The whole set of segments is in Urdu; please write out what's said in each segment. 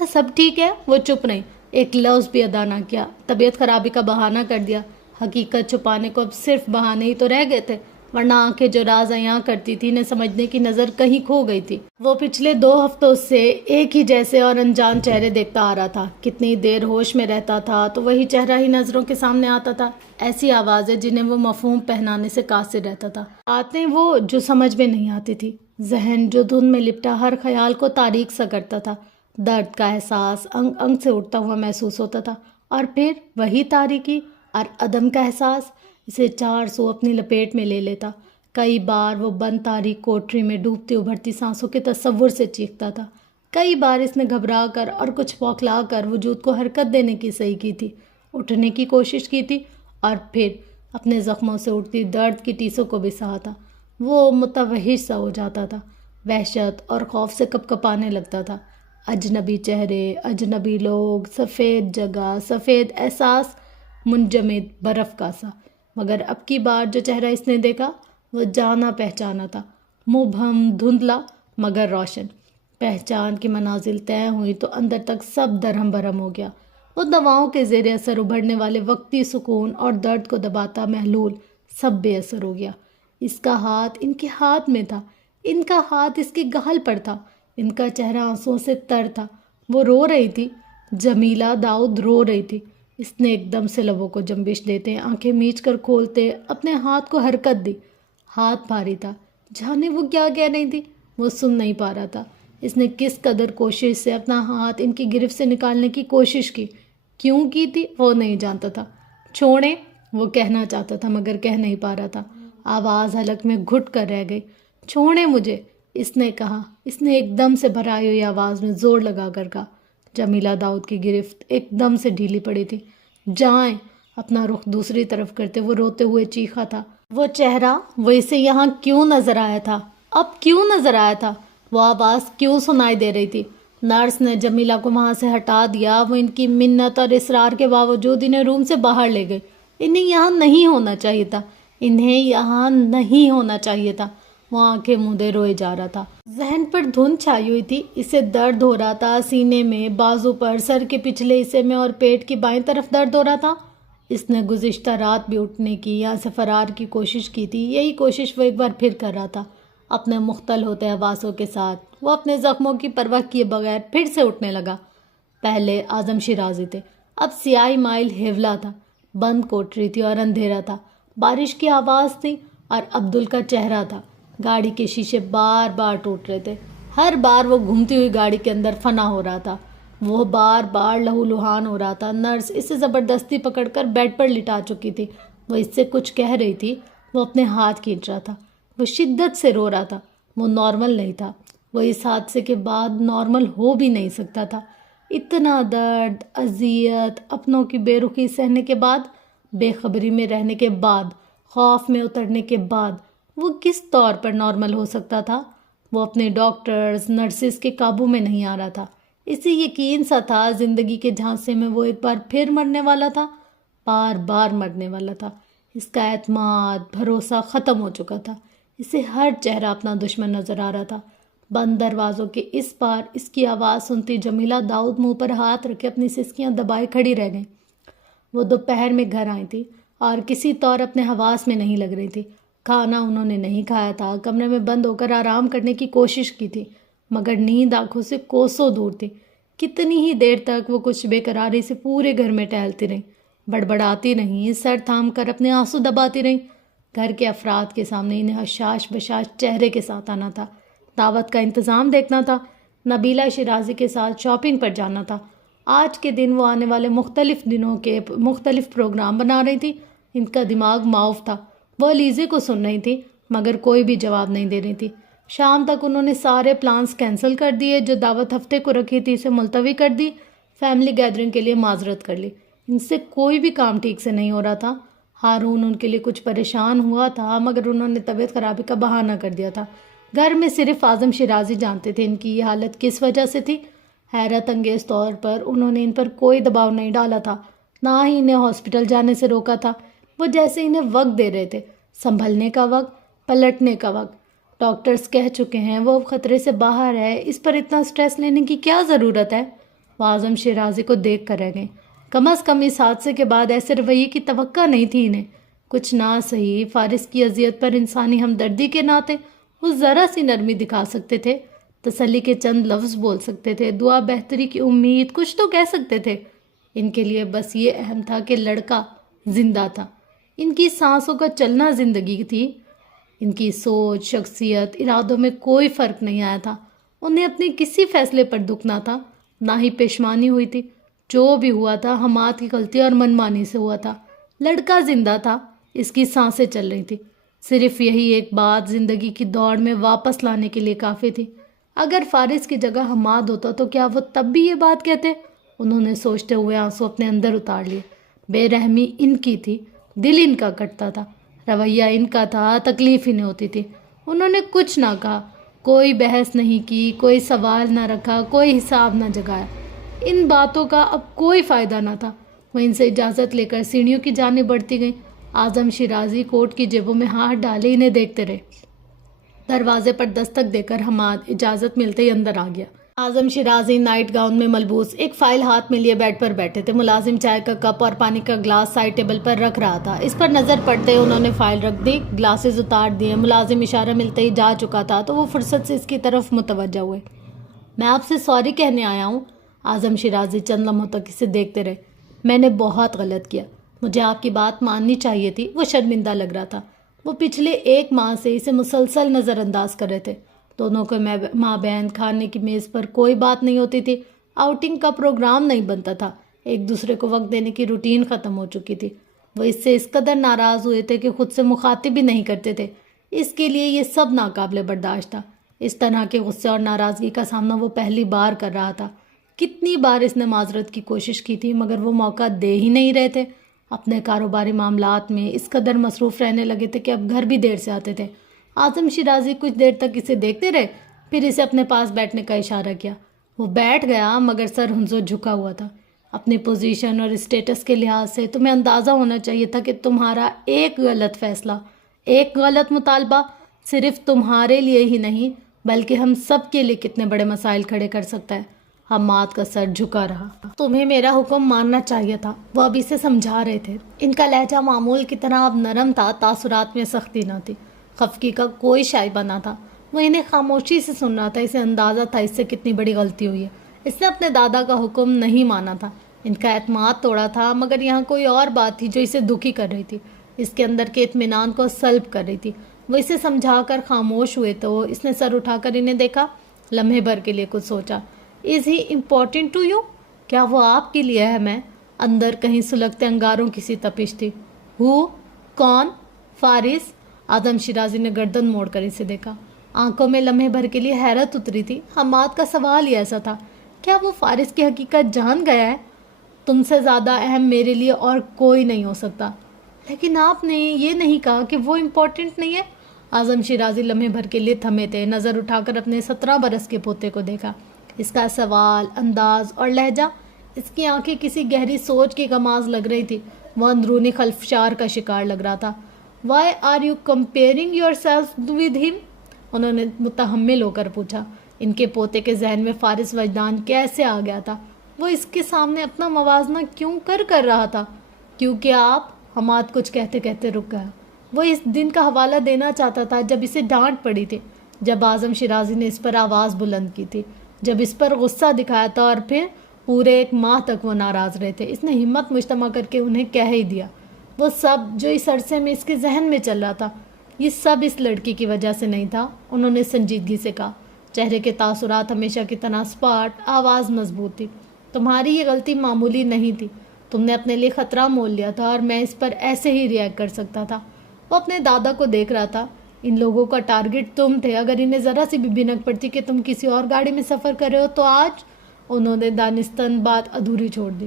کیا سب ٹھیک ہے؟ وہ چپ نہیں، ایک لفظ بھی ادا نہ کیا۔ طبیعت خرابی کا بہانہ کر دیا۔ حقیقت چھپانے کو اب صرف بہانے ہی تو رہ گئے تھے، ورنہ آنکھیں جو راز عیاں کرتی تھی انہیں سمجھنے کی نظر کہیں کھو گئی تھی۔ وہ پچھلے 2 ہفتوں سے ایک ہی جیسے اور انجان چہرے دیکھتا آ رہا تھا۔ کتنی دیر ہوش میں رہتا تھا تو وہی چہرہ ہی نظروں کے سامنے آتا تھا۔ ایسی آوازیں جنہیں وہ مفہوم پہنانے سے قاصر رہتا تھا، باتیں وہ جو سمجھ میں نہیں آتی تھی، ذہن جو دھند میں لپٹا ہر خیال کو تاریک سا کرتا تھا۔ درد کا احساس انگ انگ سے اٹھتا ہوا محسوس ہوتا تھا، اور پھر وہی تاریکی اور عدم کا احساس اسے 4 سو اپنی لپیٹ میں لے لیتا۔ کئی بار وہ بند تاریک کوٹری میں ڈوبتی ابھرتی سانسوں کے تصور سے چیختا تھا۔ کئی بار اس نے گھبرا کر اور کچھ بوکھلا کر وجود کو حرکت دینے کی صحیح کی تھی، اٹھنے کی کوشش کی تھی، اور پھر اپنے زخموں سے اٹھتی درد کی ٹیسوں کو بھی سہا تھا۔ وہ متوحش سا ہو جاتا تھا، وحشت اور خوف سے کپ کپانے لگتا تھا۔ اجنبی چہرے، اجنبی لوگ، سفید جگہ، سفید احساس، منجمد برف کا سا۔ مگر اب کی بار جو چہرہ اس نے دیکھا وہ جانا پہچانا تھا، مبہم، دھندلا مگر روشن۔ پہچان کی منازل طے ہوئی تو اندر تک سب درہم برہم ہو گیا۔ وہ دواؤں کے زیر اثر ابھرنے والے وقتی سکون اور درد کو دباتا محلول سب بے اثر ہو گیا۔ اس کا ہاتھ ان کے ہاتھ میں تھا، ان کا ہاتھ اس کے گال پر تھا، ان کا چہرہ آنسوؤں سے تر تھا۔ وہ رو رہی تھی، جمیلہ داؤد رو رہی تھی۔ اس نے ایک دم سے لبوں کو جنبش دیتے، آنکھیں میچ کر کھولتے اپنے ہاتھ کو حرکت دی۔ ہاتھ بھاری تھا، جانے وہ کیا کہہ رہی تھی، وہ سن نہیں پا رہا تھا۔ اس نے کس قدر کوشش سے اپنا ہاتھ ان کی گرفت سے نکالنے کی کوشش کی، کیوں کی تھی وہ نہیں جانتا تھا۔ چھوڑیں، وہ کہنا چاہتا تھا مگر کہہ نہیں پا رہا تھا، آواز حلق میں گھٹ کر رہ گئی۔ چھوڑیں مجھے، اس نے کہا۔ اس نے ایک دم سے بھرائی ہوئی آواز میں زور لگا کر کہا۔ جمیلہ داؤد کی گرفت ایک دم سے ڈھیلی پڑی تھی۔ جائیں، اپنا رخ دوسری طرف کرتے وہ روتے ہوئے چیخا تھا۔ وہ چہرہ، وہ اسے یہاں کیوں نظر آیا تھا، اب کیوں نظر آیا تھا، وہ آواز کیوں سنائی دے رہی تھی۔ نرس نے جمیلہ کو وہاں سے ہٹا دیا۔ وہ ان کی منت اور اصرار کے باوجود انہیں روم سے باہر لے گئی۔ انہیں یہاں نہیں ہونا چاہیے تھا، انہیں یہاں نہیں ہونا چاہیے تھا۔ وہ آنکھیں موندے روئے جا رہا تھا۔ ذہن پر دھند چھائی ہوئی تھی، اسے درد ہو رہا تھا، سینے میں، بازو پر، سر کے پچھلے حصے میں اور پیٹ کی بائیں طرف درد ہو رہا تھا۔ اس نے گزشتہ رات بھی اٹھنے کی، یہاں سے فرار کی کوشش کی تھی۔ یہی کوشش وہ ایک بار پھر کر رہا تھا، اپنے مختل ہوتے حواسوں کے ساتھ۔ وہ اپنے زخموں کی پرواہ کیے بغیر پھر سے اٹھنے لگا۔ پہلے اعظم شیرازی تھے، اب سیاہی مائل ہیولا تھا۔ بند کوٹری تھی اور اندھیرا تھا، بارش کی آواز تھی اور عبدل کا چہرہ تھا۔ گاڑی کے شیشے بار بار ٹوٹ رہے تھے، ہر بار وہ گھومتی ہوئی گاڑی کے اندر فنا ہو رہا تھا، وہ بار بار لہو لہان ہو رہا تھا۔ نرس اسے زبردستی پکڑ کر بیڈ پر لٹا چکی تھی۔ وہ اس سے کچھ کہہ رہی تھی، وہ اپنے ہاتھ کھینچ رہا تھا۔ وہ شدت سے رو رہا تھا، وہ نارمل نہیں تھا، وہ اس حادثے کے بعد نارمل ہو بھی نہیں سکتا تھا۔ اتنا درد، اذیت، اپنوں کی بے رخی سہنے کے بعد، بے خبری میں رہنے کے بعد، خوف میں اترنے کے بعد وہ کس طور پر نارمل ہو سکتا تھا؟ وہ اپنے ڈاکٹرز، نرسز کے قابو میں نہیں آ رہا تھا۔ اسے یقین سا تھا زندگی کے جھانسے میں وہ ایک بار پھر مرنے والا تھا، بار بار مرنے والا تھا۔ اس کا اعتماد، بھروسہ ختم ہو چکا تھا۔ اسے ہر چہرہ اپنا دشمن نظر آ رہا تھا۔ بند دروازوں کے اس پار اس کی آواز سنتی جمیلہ داؤد منہ پر ہاتھ رکھے اپنی سسکیاں دبائے کھڑی رہ گئیں۔ وہ دوپہر میں گھر آئی تھی اور کسی طور اپنے حواس میں نہیں لگ رہی تھی۔ کھانا انہوں نے نہیں کھایا تھا، کمرے میں بند ہو کر آرام کرنے کی کوشش کی تھی، مگر نیند آنکھوں سے کوسوں دور تھی۔ کتنی ہی دیر تک وہ کچھ بے قراری سے پورے گھر میں ٹہلتی رہیں، بڑبڑاتی رہیں، سر تھام کر اپنے آنسو دباتی رہیں۔ گھر کے افراد کے سامنے انہیں حشاش بشاش چہرے کے ساتھ آنا تھا، دعوت کا انتظام دیکھنا تھا، نبیلہ شیرازی کے ساتھ شاپنگ پر جانا تھا۔ آج کے دن وہ آنے والے مختلف دنوں کے مختلف پروگرام بنا رہی تھی۔ ان کا دماغ معاف تھا۔ وہ علیزے کو سن رہی تھی مگر کوئی بھی جواب نہیں دے رہی تھی۔ شام تک انہوں نے سارے پلانز کینسل کر دیے، جو دعوت ہفتے کو رکھی تھی اسے ملتوی کر دی، فیملی گیدرنگ کے لیے معذرت کر لی۔ ان سے کوئی بھی کام ٹھیک سے نہیں ہو رہا تھا۔ ہارون ان کے لیے کچھ پریشان ہوا تھا مگر انہوں نے طبیعت خرابی کا بہانہ کر دیا تھا۔ گھر میں صرف اعظم شیرازی جانتے تھے ان کی یہ حالت کس وجہ سے تھی۔ حیرت انگیز طور پر انہوں نے ان پر کوئی دباؤ نہیں ڈالا تھا، نہ ہی انہیں ہاسپٹل جانے سے روکا تھا۔ وہ جیسے انہیں وقت دے رہے تھے، سنبھلنے کا وقت، پلٹنے کا وقت۔ ڈاکٹرز کہہ چکے ہیں وہ اب خطرے سے باہر ہے، اس پر اتنا سٹریس لینے کی کیا ضرورت ہے؟ وہ اعظم شیرازی کو دیکھ کر رہ گئیں۔ کم از کم اس حادثے کے بعد ایسے رویے کی توقع نہیں تھی انہیں۔ کچھ نہ صحیح فارس کی اذیت پر انسانی ہمدردی کے ناطے وہ ذرا سی نرمی دکھا سکتے تھے، تسلی کے چند لفظ بول سکتے تھے، دعا بہتری کی امید کچھ تو کہہ سکتے تھے۔ ان کے لیے بس یہ اہم تھا کہ لڑکا زندہ تھا، ان کی سانسوں کا چلنا زندگی تھی۔ ان کی سوچ، شخصیت، ارادوں میں کوئی فرق نہیں آیا تھا۔ انہیں اپنے کسی فیصلے پر دکھ نہ تھا، نہ ہی پشیمانی ہوئی تھی۔ جو بھی ہوا تھا حماد کی غلطی اور منمانی سے ہوا تھا۔ لڑکا زندہ تھا، اس کی سانسیں چل رہی تھی۔ صرف یہی ایک بات زندگی کی دوڑ میں واپس لانے کے لیے کافی تھی۔ اگر فارس کی جگہ حماد ہوتا تو کیا وہ تب بھی یہ بات کہتے؟ انہوں نے سوچتے ہوئے آنسو اپنے اندر اتار لیے۔ بے رحمی ان کی تھی، دل ان کا کٹتا تھا، رویہ ان کا تھا، تکلیف انہیں ہوتی تھی۔ انہوں نے کچھ نہ کہا، کوئی بحث نہیں کی، کوئی سوال نہ رکھا، کوئی حساب نہ جگایا۔ ان باتوں کا اب کوئی فائدہ نہ تھا۔ وہ ان سے اجازت لے کر سیڑھیوں کی جانب بڑھتی گئیں۔ اعظم شیرازی کوٹ کی جیبوں میں ہاتھ ڈالے انہیں دیکھتے رہے۔ دروازے پر دستک دے کر حماد اجازت ملتے ہی اندر آ گیا۔ اعظم شیرازی نائٹ گاؤن میں ملبوس ایک فائل ہاتھ میں لیے بیڈ پر بیٹھے تھے۔ ملازم چائے کا کپ اور پانی کا گلاس سائڈ ٹیبل پر رکھ رہا تھا۔ اس پر نظر پڑتے انہوں نے فائل رکھ دی، گلاسز اتار دیے۔ ملازم اشارہ ملتے ہی جا چکا تھا تو وہ فرصت سے اس کی طرف متوجہ ہوئے۔ میں آپ سے سوری کہنے آیا ہوں۔ اعظم شیرازی چند لمحوں تک اسے دیکھتے رہے۔ میں نے بہت غلط کیا، مجھے آپ کی بات ماننی چاہیے تھی۔ وہ شرمندہ لگ رہا تھا۔ وہ پچھلے 1 ماہ سے اسے مسلسل نظر انداز کر رہے تھے۔ دونوں کے مابین کھانے کی میز پر کوئی بات نہیں ہوتی تھی، آؤٹنگ کا پروگرام نہیں بنتا تھا، ایک دوسرے کو وقت دینے کی روٹین ختم ہو چکی تھی۔ وہ اس سے اس قدر ناراض ہوئے تھے کہ خود سے مخاطب بھی نہیں کرتے تھے۔ اس کے لیے یہ سب ناقابل برداشت تھا۔ اس طرح کے غصے اور ناراضگی کا سامنا وہ پہلی بار کر رہا تھا۔ کتنی بار اس نے معذرت کی کوشش کی تھی مگر وہ موقع دے ہی نہیں رہے تھے۔ اپنے کاروباری معاملات میں اس قدر مصروف رہنے لگے تھے کہ اب گھر بھی دیر سے آتے تھے۔ اعظم شیرازی کچھ دیر تک اسے دیکھتے رہے، پھر اسے اپنے پاس بیٹھنے کا اشارہ کیا۔ وہ بیٹھ گیا مگر سر ہنزو جھکا ہوا تھا۔ اپنی پوزیشن اور اسٹیٹس کے لحاظ سے تمہیں اندازہ ہونا چاہیے تھا کہ تمہارا ایک غلط فیصلہ، ایک غلط مطالبہ صرف تمہارے لیے ہی نہیں بلکہ ہم سب کے لیے کتنے بڑے مسائل کھڑے کر سکتا ہے۔ حماد کا سر جھکا رہا۔ تمہیں میرا حکم ماننا چاہیے تھا، وہ اب اسے سمجھا رہے تھے۔ ان کا لہجہ معمول کی طرح اب نرم تھا، تاثرات میں سختی نہ تھی، خفگی کا کوئی شائبہ نہ تھا۔ وہ انہیں خاموشی سے سن رہا تھا۔ اسے اندازہ تھا اس سے کتنی بڑی غلطی ہوئی ہے۔ اس نے اپنے دادا کا حکم نہیں مانا تھا، ان کا اعتماد توڑا تھا، مگر یہاں کوئی اور بات تھی جو اسے دکھی کر رہی تھی، اس کے اندر کے اطمینان کو سلب کر رہی تھی۔ وہ اسے سمجھا کر خاموش ہوئے تو اس نے سر اٹھا کر انہیں دیکھا، لمحے بھر کے لیے کچھ سوچا۔ از ہی امپورٹنٹ ٹو یو؟ کیا وہ آپ کے لیے اہم ہے؟ اندر کہیں سلگتے انگاروں کی سی تپش تھی۔ ہو؟ کون؟ فارس؟ اعظم شیرازی نے گردن موڑ کر اسے دیکھا۔ آنکھوں میں لمحے بھر کے لیے حیرت اتری تھی۔ حماد کا سوال ہی ایسا تھا، کیا وہ فارس کی حقیقت جان گیا ہے؟ تم سے زیادہ اہم میرے لیے اور کوئی نہیں ہو سکتا۔ لیکن آپ نے یہ نہیں کہا کہ وہ امپورٹنٹ نہیں ہے۔ اعظم شیرازی لمحے بھر کے لیے تھمے تھے، نظر اٹھا کر اپنے 17 برس کے پوتے کو دیکھا۔ اس کا سوال، انداز اور لہجہ، اس کی آنکھیں کسی گہری سوچ کی غماز لگ رہی تھی۔ وہ اندرونی خلفشار کا شکار لگ رہا تھا۔ Why are you comparing yourself with him؟ انہوں نے متحمل ہو کر پوچھا۔ ان کے پوتے کے ذہن میں فارس وجدان کیسے آ گیا تھا؟ وہ اس کے سامنے اپنا موازنہ کیوں کر رہا تھا؟ کیونکہ آپ، حماد کچھ کہتے کہتے رک گیا۔ وہ اس دن کا حوالہ دینا چاہتا تھا جب اسے ڈانٹ پڑی تھی، جب اعظم شیرازی نے اس پر آواز بلند کی تھی، جب اس پر غصہ دکھایا تھا، اور پھر پورے 1 ماہ تک وہ ناراض رہے تھے۔ اس نے ہمت مجتمع کر کے انہیں کہہ ہی دیا۔ وہ سب جو اس عرصے میں اس کے ذہن میں چل رہا تھا، یہ سب اس لڑکی کی وجہ سے نہیں تھا۔ انہوں نے سنجیدگی سے کہا، چہرے کے تاثرات ہمیشہ کی طرح سپاٹ، آواز مضبوط تھی۔ تمہاری یہ غلطی معمولی نہیں تھی، تم نے اپنے لیے خطرہ مول لیا تھا، اور میں اس پر ایسے ہی ریئیکٹ کر سکتا تھا۔ وہ اپنے دادا کو دیکھ رہا تھا۔ ان لوگوں کا ٹارگٹ تم تھے، اگر انہیں ذرا سی بھی بھنک پڑتی کہ تم کسی اور گاڑی میں سفر کر رہے ہو تو آج۔ انہوں نے دانستاً بات ادھوری چھوڑ دی۔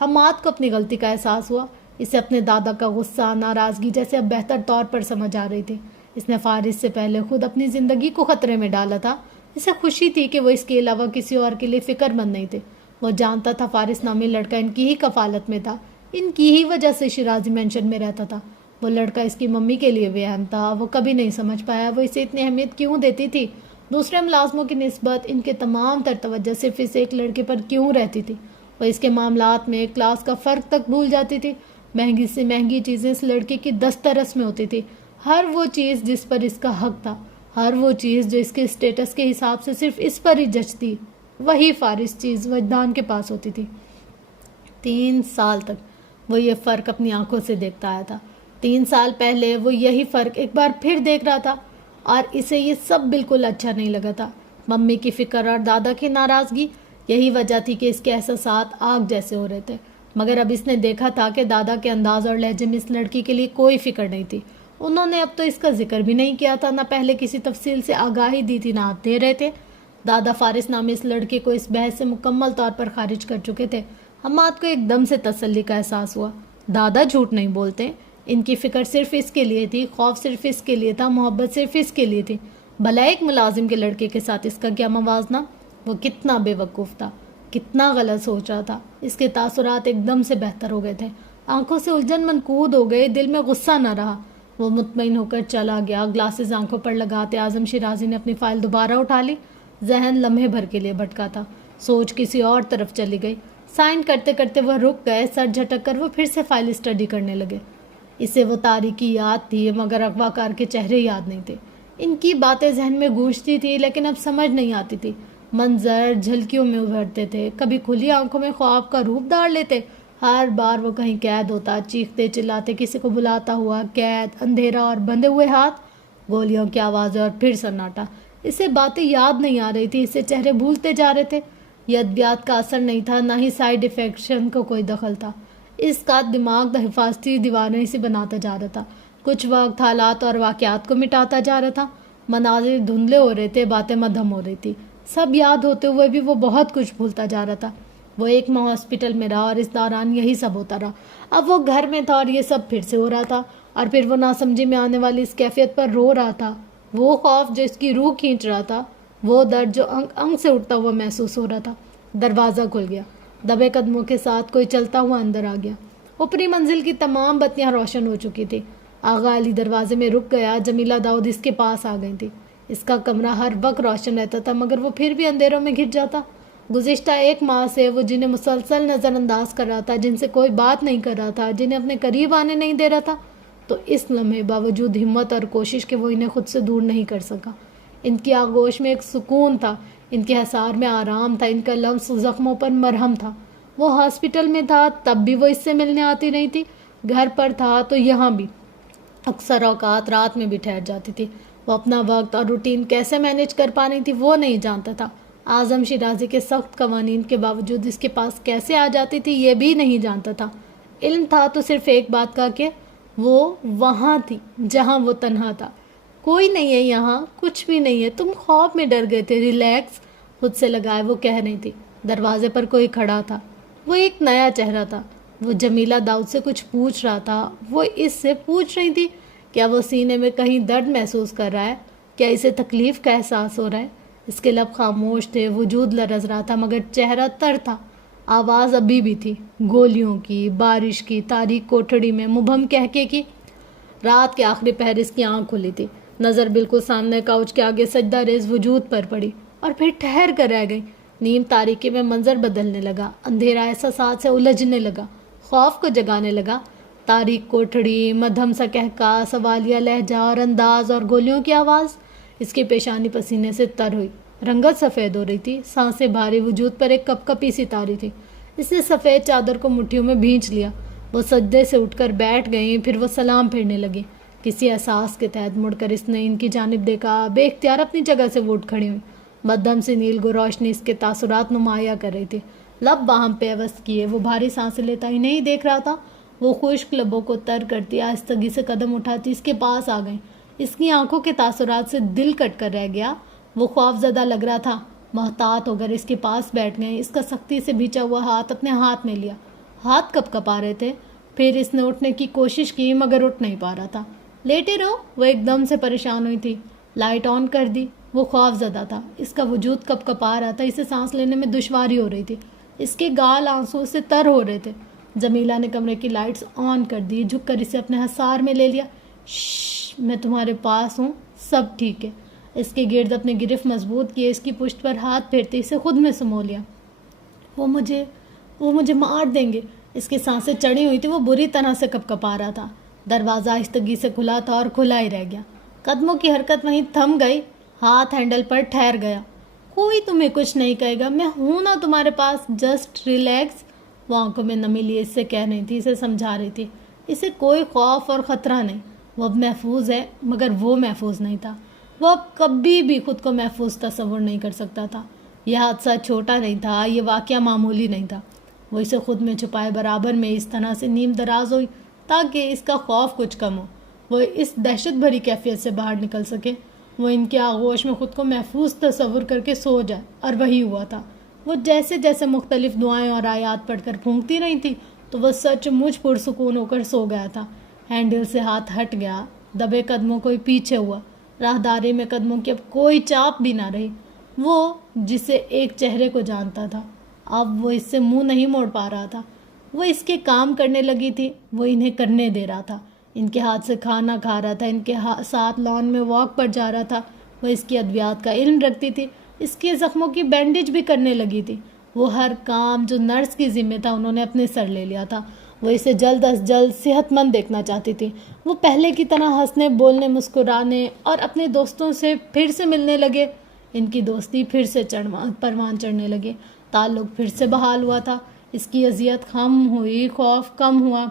حماد کو اپنی غلطی کا احساس ہوا۔ اسے اپنے دادا کا غصہ، ناراضگی جیسے اب بہتر طور پر سمجھ آ رہی تھی۔ اس نے فارس سے پہلے خود اپنی زندگی کو خطرے میں ڈالا تھا۔ اسے خوشی تھی کہ وہ اس کے علاوہ کسی اور کے لیے فکر مند نہیں تھے۔ وہ جانتا تھا فارس نامی لڑکا ان کی ہی کفالت میں تھا، ان کی ہی وجہ سے شیرازی مینشن میں رہتا تھا۔ وہ لڑکا اس کی ممی کے لیے بھی اہم تھا۔ وہ کبھی نہیں سمجھ پایا وہ اسے اتنی اہمیت کیوں دیتی تھی۔ دوسرے ملازموں کی نسبت ان کے تمام تر توجہ صرف اس ایک لڑکے پر کیوں رہتی تھی؟ وہ اس کے معاملات میں کلاس کا فرق تک بھول جاتی تھی۔ مہنگی سے مہنگی چیزیں اس لڑکے کی دسترس میں ہوتی تھی۔ ہر وہ چیز جس پر اس کا حق تھا، ہر وہ چیز جو اس کے اسٹیٹس کے حساب سے صرف اس پر ہی جچتی، وہی فارغ چیز وجدان کے پاس ہوتی تھی۔ 3 سال تک وہ یہ فرق اپنی آنکھوں سے دیکھتا آیا تھا۔ 3 سال پہلے وہ یہی فرق ایک بار پھر دیکھ رہا تھا اور اسے یہ سب بالکل اچھا نہیں لگا تھا۔ ممی کی فکر اور دادا کی ناراضگی، یہی وجہ تھی کہ اس کے احساسات آگ جیسے ہو رہے تھے۔ مگر اب اس نے دیکھا تھا کہ دادا کے انداز اور لہجے میں اس لڑکی کے لیے کوئی فکر نہیں تھی۔ انہوں نے اب تو اس کا ذکر بھی نہیں کیا تھا، نہ پہلے کسی تفصیل سے آگاہی دی تھی، نہ آپ دے رہے تھے۔ دادا فارس نامی اس لڑکے کو اس بحث سے مکمل طور پر خارج کر چکے تھے۔ حماد کو ایک دم سے تسلی کا احساس ہوا۔ دادا جھوٹ نہیں بولتے، ان کی فکر صرف اس کے لیے تھی، خوف صرف اس کے لیے تھا، محبت صرف اس کے لیے تھی۔ بھلا ایک ملازم کے لڑکے کے ساتھ اس کا کیا موازنہ؟ وہ کتنا بے وقوف تھا، کتنا غلط سوچ رہا تھا۔ اس کے تاثرات ایک دم سے بہتر ہو گئے تھے، آنکھوں سے الجھن منقود ہو گئے، دل میں غصہ نہ رہا۔ وہ مطمئن ہو کر چلا گیا۔ گلاسز آنکھوں پر لگاتے اعظم شیرازی نے اپنی فائل دوبارہ اٹھا لی۔ ذہن لمحے بھر کے لیے بھٹکا تھا، سوچ کسی اور طرف چلی گئی۔ سائن کرتے کرتے وہ رک گئے، سر جھٹک کر وہ پھر سے فائل اسٹڈی کرنے لگے۔ اسے وہ تاریکی یاد تھی مگر اغوا کار کے چہرے یاد نہیں تھے۔ ان کی باتیں ذہن میں گونجتی تھی لیکن اب سمجھ نہیں آتی تھی۔ منظر جھلکیوں میں ابھرتے تھے، کبھی کھلی آنکھوں میں خواب کا روپ دھار لیتے، ہر بار وہ کہیں قید ہوتا، چیختے چلاتے کسی کو بلاتا ہوا، قید، اندھیرا اور بندھے ہوئے ہاتھ، گولیوں کی آوازیں اور پھر سناٹا۔ اسے باتیں یاد نہیں آ رہی تھی، اسے چہرے بھولتے جا رہے تھے۔ یہ ادویات کا اثر نہیں تھا، نہ ہی سائیڈ افیکشن کو کوئی دخل تھا۔ اس کا دماغ حفاظتی دیواریں سے بناتا جا رہا تھا، کچھ وقت حالات اور واقعات کو مٹاتا جا رہا تھا۔ مناظر دھندلے ہو رہے تھے، باتیں مدھم ہو رہی تھی، سب یاد ہوتے ہوئے بھی وہ بہت کچھ بھولتا جا رہا تھا۔ وہ 1 ماہ ہاسپٹل میں رہا اور اس دوران یہی سب ہوتا رہا۔ اب وہ گھر میں تھا اور یہ سب پھر سے ہو رہا تھا، اور پھر وہ ناسمجھی میں آنے والی اس کیفیت پر رو رہا تھا۔ وہ خوف جو اس کی روح کھینچ رہا تھا، وہ درد جو انگ انگ سے اٹھتا ہوا محسوس ہو رہا تھا۔ دروازہ کھل گیا، دبے قدموں کے ساتھ کوئی چلتا ہوا اندر آ گیا۔ اوپری منزل کی تمام بتیاں روشن ہو چکی تھی۔ آغا علی دروازے میں رک گیا، جمیلہ داؤد اس کے پاس آ گئی تھی۔ اس کا کمرہ ہر وقت روشن رہتا تھا مگر وہ پھر بھی اندھیروں میں گھر جاتا۔ گزشتہ 1 ماہ سے وہ جنہیں مسلسل نظر انداز کر رہا تھا، جن سے کوئی بات نہیں کر رہا تھا، جنہیں اپنے قریب آنے نہیں دے رہا تھا، تو اس لمحے باوجود ہمت اور کوشش کہ وہ انہیں خود سے دور نہیں کر سکا۔ ان کی آغوش میں ایک سکون تھا، ان کے حصار میں آرام تھا، ان کا لمس زخموں پر مرہم تھا۔ وہ ہاسپٹل میں تھا تب بھی وہ اس سے ملنے آتی نہیں تھی، گھر پر تھا تو یہاں بھی اکثر اوقات رات میں بھی ٹھہر جاتی تھی۔ وہ اپنا وقت اور روٹین کیسے مینیج کر پانی تھی وہ نہیں جانتا تھا۔ اعظم شیرازی کے سخت قوانین کے باوجود اس کے پاس کیسے آ جاتی تھی یہ بھی نہیں جانتا تھا۔ علم تھا تو صرف ایک بات کا کہ وہ وہاں تھی جہاں وہ تنہا تھا۔ کوئی نہیں ہے یہاں، کچھ بھی نہیں ہے، تم خواب میں ڈر گئے تھے، ریلیکس، خود سے لگائے وہ کہہ رہی تھی۔ دروازے پر کوئی کھڑا تھا، وہ ایک نیا چہرہ تھا۔ وہ جمیلہ داؤد سے کچھ پوچھ رہا تھا۔ وہ اس سے پوچھ رہی تھی کیا وہ سینے میں کہیں درد محسوس کر رہا ہے، کیا اسے تکلیف کا احساس ہو رہا ہے۔ اس کے لب خاموش تھے، وجود لرز رہا تھا مگر چہرہ تر تھا۔ آواز ابھی بھی تھی، گولیوں کی، بارش کی، تاریک کوٹھڑی میں مبہم کہکے کی۔ رات کے آخری پہر اس کی آنکھ کھلی تھی، نظر بالکل سامنے کاؤچ کے آگے سجدہ ریز وجود پر پڑی اور پھر ٹھہر کر رہ گئی۔ نیم تاریکی میں منظر بدلنے لگا، اندھیرا احساسات سے الجھنے لگا، خوف کو جگانے لگا۔ تاریک کوٹھڑی، مدھم سا کہکا، سوالیہ لہجہ اور انداز اور گولیوں کی آواز۔ اس کی پیشانی پسینے سے تر ہوئی، رنگت سفید ہو رہی تھی، سانسیں بھاری، وجود پر ایک کپ کپی سی تاری تھی۔ اس نے سفید چادر کو مٹھیوں میں بھینچ لیا۔ وہ سجدے سے اٹھ کر بیٹھ گئیں، پھر وہ سلام پھیرنے لگی۔ کسی احساس کے تحت مڑ کر اس نے ان کی جانب دیکھا، بے اختیار اپنی جگہ سے وہ اٹھ کھڑی ہوئی۔ مدھم سی نیل گو روشنی اس کے تاثرات نمایاں کر رہی تھی۔ لب باہم پہ عوض کیے، وہ بھاری سانسیں لیتا ہی نہیں دیکھ رہا تھا۔ وہ خشک لبوں کو تر کرتی آہستگی سے قدم اٹھاتی اس کے پاس آ گئیں۔ اس کی آنکھوں کے تاثرات سے دل کٹ کر رہ گیا۔ وہ خوف زدہ لگ رہا تھا۔ محتاط ہو کر اس کے پاس بیٹھ گئے، اس کا سختی سے بھیچا ہوا ہاتھ اپنے ہاتھ میں لیا۔ ہاتھ کپ کپا رہے تھے۔ پھر اس نے اٹھنے کی کوشش کی مگر اٹھ نہیں پا رہا تھا۔ لیٹے رہو، وہ ایک دم سے پریشان ہوئی تھی۔ لائٹ آن کر دی۔ وہ خوف زدہ تھا، اس کا وجود کپ کپا رہا تھا، اسے سانس لینے میں دشواری ہو رہی تھی، اس کے گال آنسوں سے تر ہو رہے تھے۔ جمیلہ نے کمرے کی لائٹس آن کر دی، جھک کر اسے اپنے حصار میں لے لیا۔ شش، میں تمہارے پاس ہوں، سب ٹھیک ہے۔ اس کے گرد اپنے گرفت مضبوط کیے، اس کی پشت پر ہاتھ پھیرتے اسے خود میں سمو لیا۔ وہ مجھے مار دیں گے۔ اس کی سانسیں چڑھی ہوئی تھی، وہ بری طرح سے کپکپا رہا تھا۔ دروازہ آہستگی سے کھلا تھا اور کھلا ہی رہ گیا۔ قدموں کی حرکت وہیں تھم گئی، ہاتھ ہینڈل پر ٹھہر گیا۔ کوئی تمہیں کچھ نہیں کہے گا، میں ہوں نا تمہارے پاس، جسٹ ریلیکس۔ وہ آنکھوں میں نمی لیے اس سے کہہ رہی تھی، اسے سمجھا رہی تھی۔ اسے کوئی خوف اور خطرہ نہیں، وہ اب محفوظ ہے، مگر وہ محفوظ نہیں تھا۔ وہ اب کبھی بھی خود کو محفوظ تصور نہیں کر سکتا تھا۔ یہ حادثہ چھوٹا نہیں تھا، یہ واقعہ معمولی نہیں تھا۔ وہ اسے خود میں چھپائے برابر میں اس طرح سے نیم دراز ہوئی تاکہ اس کا خوف کچھ کم ہو، وہ اس دہشت بھری کیفیت سے باہر نکل سکے۔ وہ ان کے آغوش میں خود کو محفوظ تصور کر کے سو جائے، اور وہی ہوا تھا۔ وہ جیسے جیسے مختلف دعائیں اور آیات پڑھ کر پھونکتی رہی تھی تو وہ سچ مچ پرسکون ہو کر سو گیا تھا۔ ہینڈل سے ہاتھ ہٹ گیا، دبے قدموں کوئی پیچھے ہوا، راہداری میں قدموں کی اب کوئی چاپ بھی نہ رہی۔ وہ جسے ایک چہرے کو جانتا تھا، اب وہ اس سے منہ نہیں موڑ پا رہا تھا۔ وہ اس کے کام کرنے لگی تھی، وہ انہیں کرنے دے رہا تھا، ان کے ہاتھ سے کھانا کھا رہا تھا، ان کے ساتھ لان میں واک پر جا رہا تھا۔ وہ اس کی ادویات کا علم رکھتی تھی، اس کے زخموں کی بینڈیج بھی کرنے لگی تھی۔ وہ ہر کام جو نرس کی ذمہ تھا انہوں نے اپنے سر لے لیا تھا۔ وہ اسے جلد از جلد صحت مند دیکھنا چاہتی تھی۔ وہ پہلے کی طرح ہنسنے، بولنے، مسکرانے اور اپنے دوستوں سے پھر سے ملنے لگے۔ ان کی دوستی پھر سے پروان چڑھنے لگے، تعلق پھر سے بحال ہوا تھا۔ اس کی اذیت کم ہوئی، خوف کم ہوا،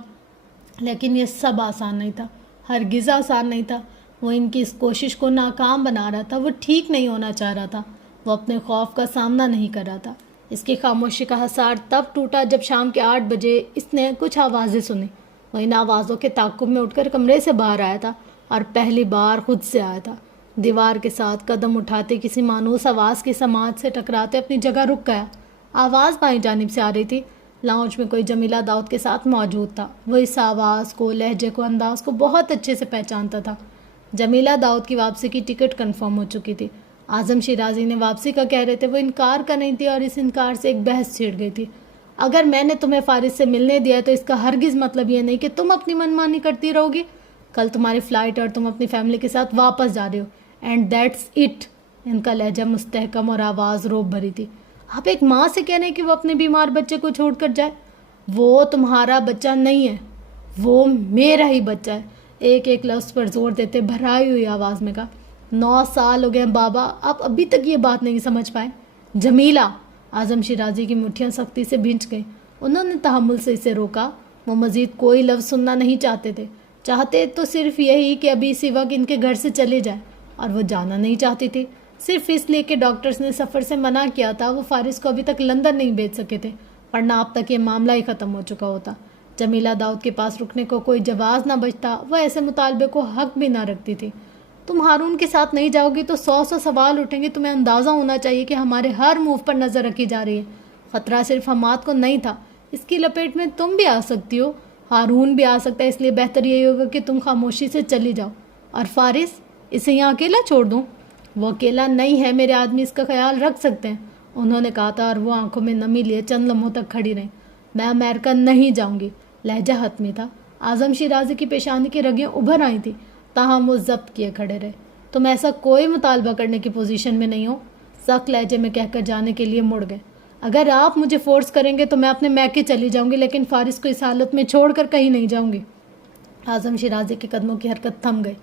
لیکن یہ سب آسان نہیں تھا، ہرگز آسان نہیں تھا۔ وہ ان کی اس کوشش کو ناکام بنا رہا تھا، وہ ٹھیک نہیں ہونا چاہ رہا تھا، وہ اپنے خوف کا سامنا نہیں کر رہا تھا۔ اس کی خاموشی کا حصار تب ٹوٹا جب شام کے 8 بجے اس نے کچھ آوازیں سنی۔ وہ ان آوازوں کے تعاقب میں اٹھ کر کمرے سے باہر آیا تھا اور پہلی بار خود سے آیا تھا۔ دیوار کے ساتھ قدم اٹھاتے، کسی مانوس آواز کی سماعت سے ٹکراتے اپنی جگہ رک گیا۔ آواز بائیں جانب سے آ رہی تھی۔ لاؤنج میں کوئی جمیلہ داؤد کے ساتھ موجود تھا۔ وہ اس آواز کو، لہجے کو، انداز کو بہت اچھے سے پہچانتا تھا۔ جمیلہ داؤد کی واپسی کی ٹکٹ کنفرم ہو چکی تھی۔ اعظم شیرازی نے واپسی کا کہہ رہے تھے، وہ انکار کر رہی تھی اور اس انکار سے ایک بحث چھڑ گئی تھی۔ اگر میں نے تمہیں فارس سے ملنے دیا ہے تو اس کا ہرگز مطلب یہ نہیں کہ تم اپنی منمانی کرتی رہو گی۔ کل تمہاری فلائٹ اور تم اپنی فیملی کے ساتھ واپس جا رہے ہو، اینڈ دیٹس اٹ۔ ان کا لہجہ مستحکم اور آواز روب بھری تھی۔ آپ ایک ماں سے کہہ رہے ہیں کہ وہ اپنے بیمار بچے کو چھوڑ کر جائے؟ وہ تمہارا بچہ نہیں ہے، وہ میرا ہی بچہ ہے، ایک ایک لفظ پر زور دیتے بھرائی ہوئی آواز میں کہا۔ 9 سال ہو گئے بابا، آپ ابھی تک یہ بات نہیں سمجھ پائے؟ جمیلہ! اعظم شیرازی کی مٹھیاں سختی سے بھینچ گئیں۔ انہوں نے تحمل سے اسے روکا۔ وہ مزید کوئی لفظ سننا نہیں چاہتے تھے، چاہتے تو صرف یہی کہ ابھی اسی وقت ان کے گھر سے چلے جائیں، اور وہ جانا نہیں چاہتی تھی صرف اس لیے کہ ڈاکٹرز نے سفر سے منع کیا تھا۔ وہ فارس کو ابھی تک لندن نہیں بھیج سکے تھے، ورنہ اب تک یہ معاملہ ہی ختم ہو چکا ہوتا۔ جمیلہ داؤد کے پاس رکنے کو کوئی جواز نہ بچتا، وہ ایسے مطالبے کو حق بھی نہ رکھتی تھی۔ تم ہارون کے ساتھ نہیں جاؤ گی تو 100 سوال اٹھیں گے، تمہیں اندازہ ہونا چاہیے کہ ہمارے ہر موو پر نظر رکھی جا رہی ہے۔ خطرہ صرف حماد کو نہیں تھا، اس کی لپیٹ میں تم بھی آ سکتی ہو، ہارون بھی آ سکتا ہے، اس لیے بہتر یہی ہوگا کہ تم خاموشی سے چلی جاؤ۔ اور فارس، اسے یہاں اکیلا چھوڑ دوں؟ وہ اکیلا نہیں ہے، میرے آدمی اس کا خیال رکھ سکتے ہیں، انہوں نے کہا تھا، اور وہ آنکھوں میں نمی لیے چند لمحوں تک کھڑی رہیں۔ میں امریکہ نہیں جاؤں گی، لہجہ حتمی تھا۔ اعظم شیرازی کی پیشانی کی رگیں ابھر آئی تھیں، تاہم وہ ضبط کیے کھڑے رہے۔ تم ایسا کوئی مطالبہ کرنے کی پوزیشن میں نہیں ہو، سخت لہجے میں کہہ کر جانے کے لیے مڑ گئے۔ اگر آپ مجھے فورس کریں گے تو میں اپنے میکے چلی جاؤں گی، لیکن فارس کو اس حالت میں چھوڑ کر کہیں نہیں جاؤں گی۔ اعظم شیرازی کے قدموں کی حرکت تھم گئی۔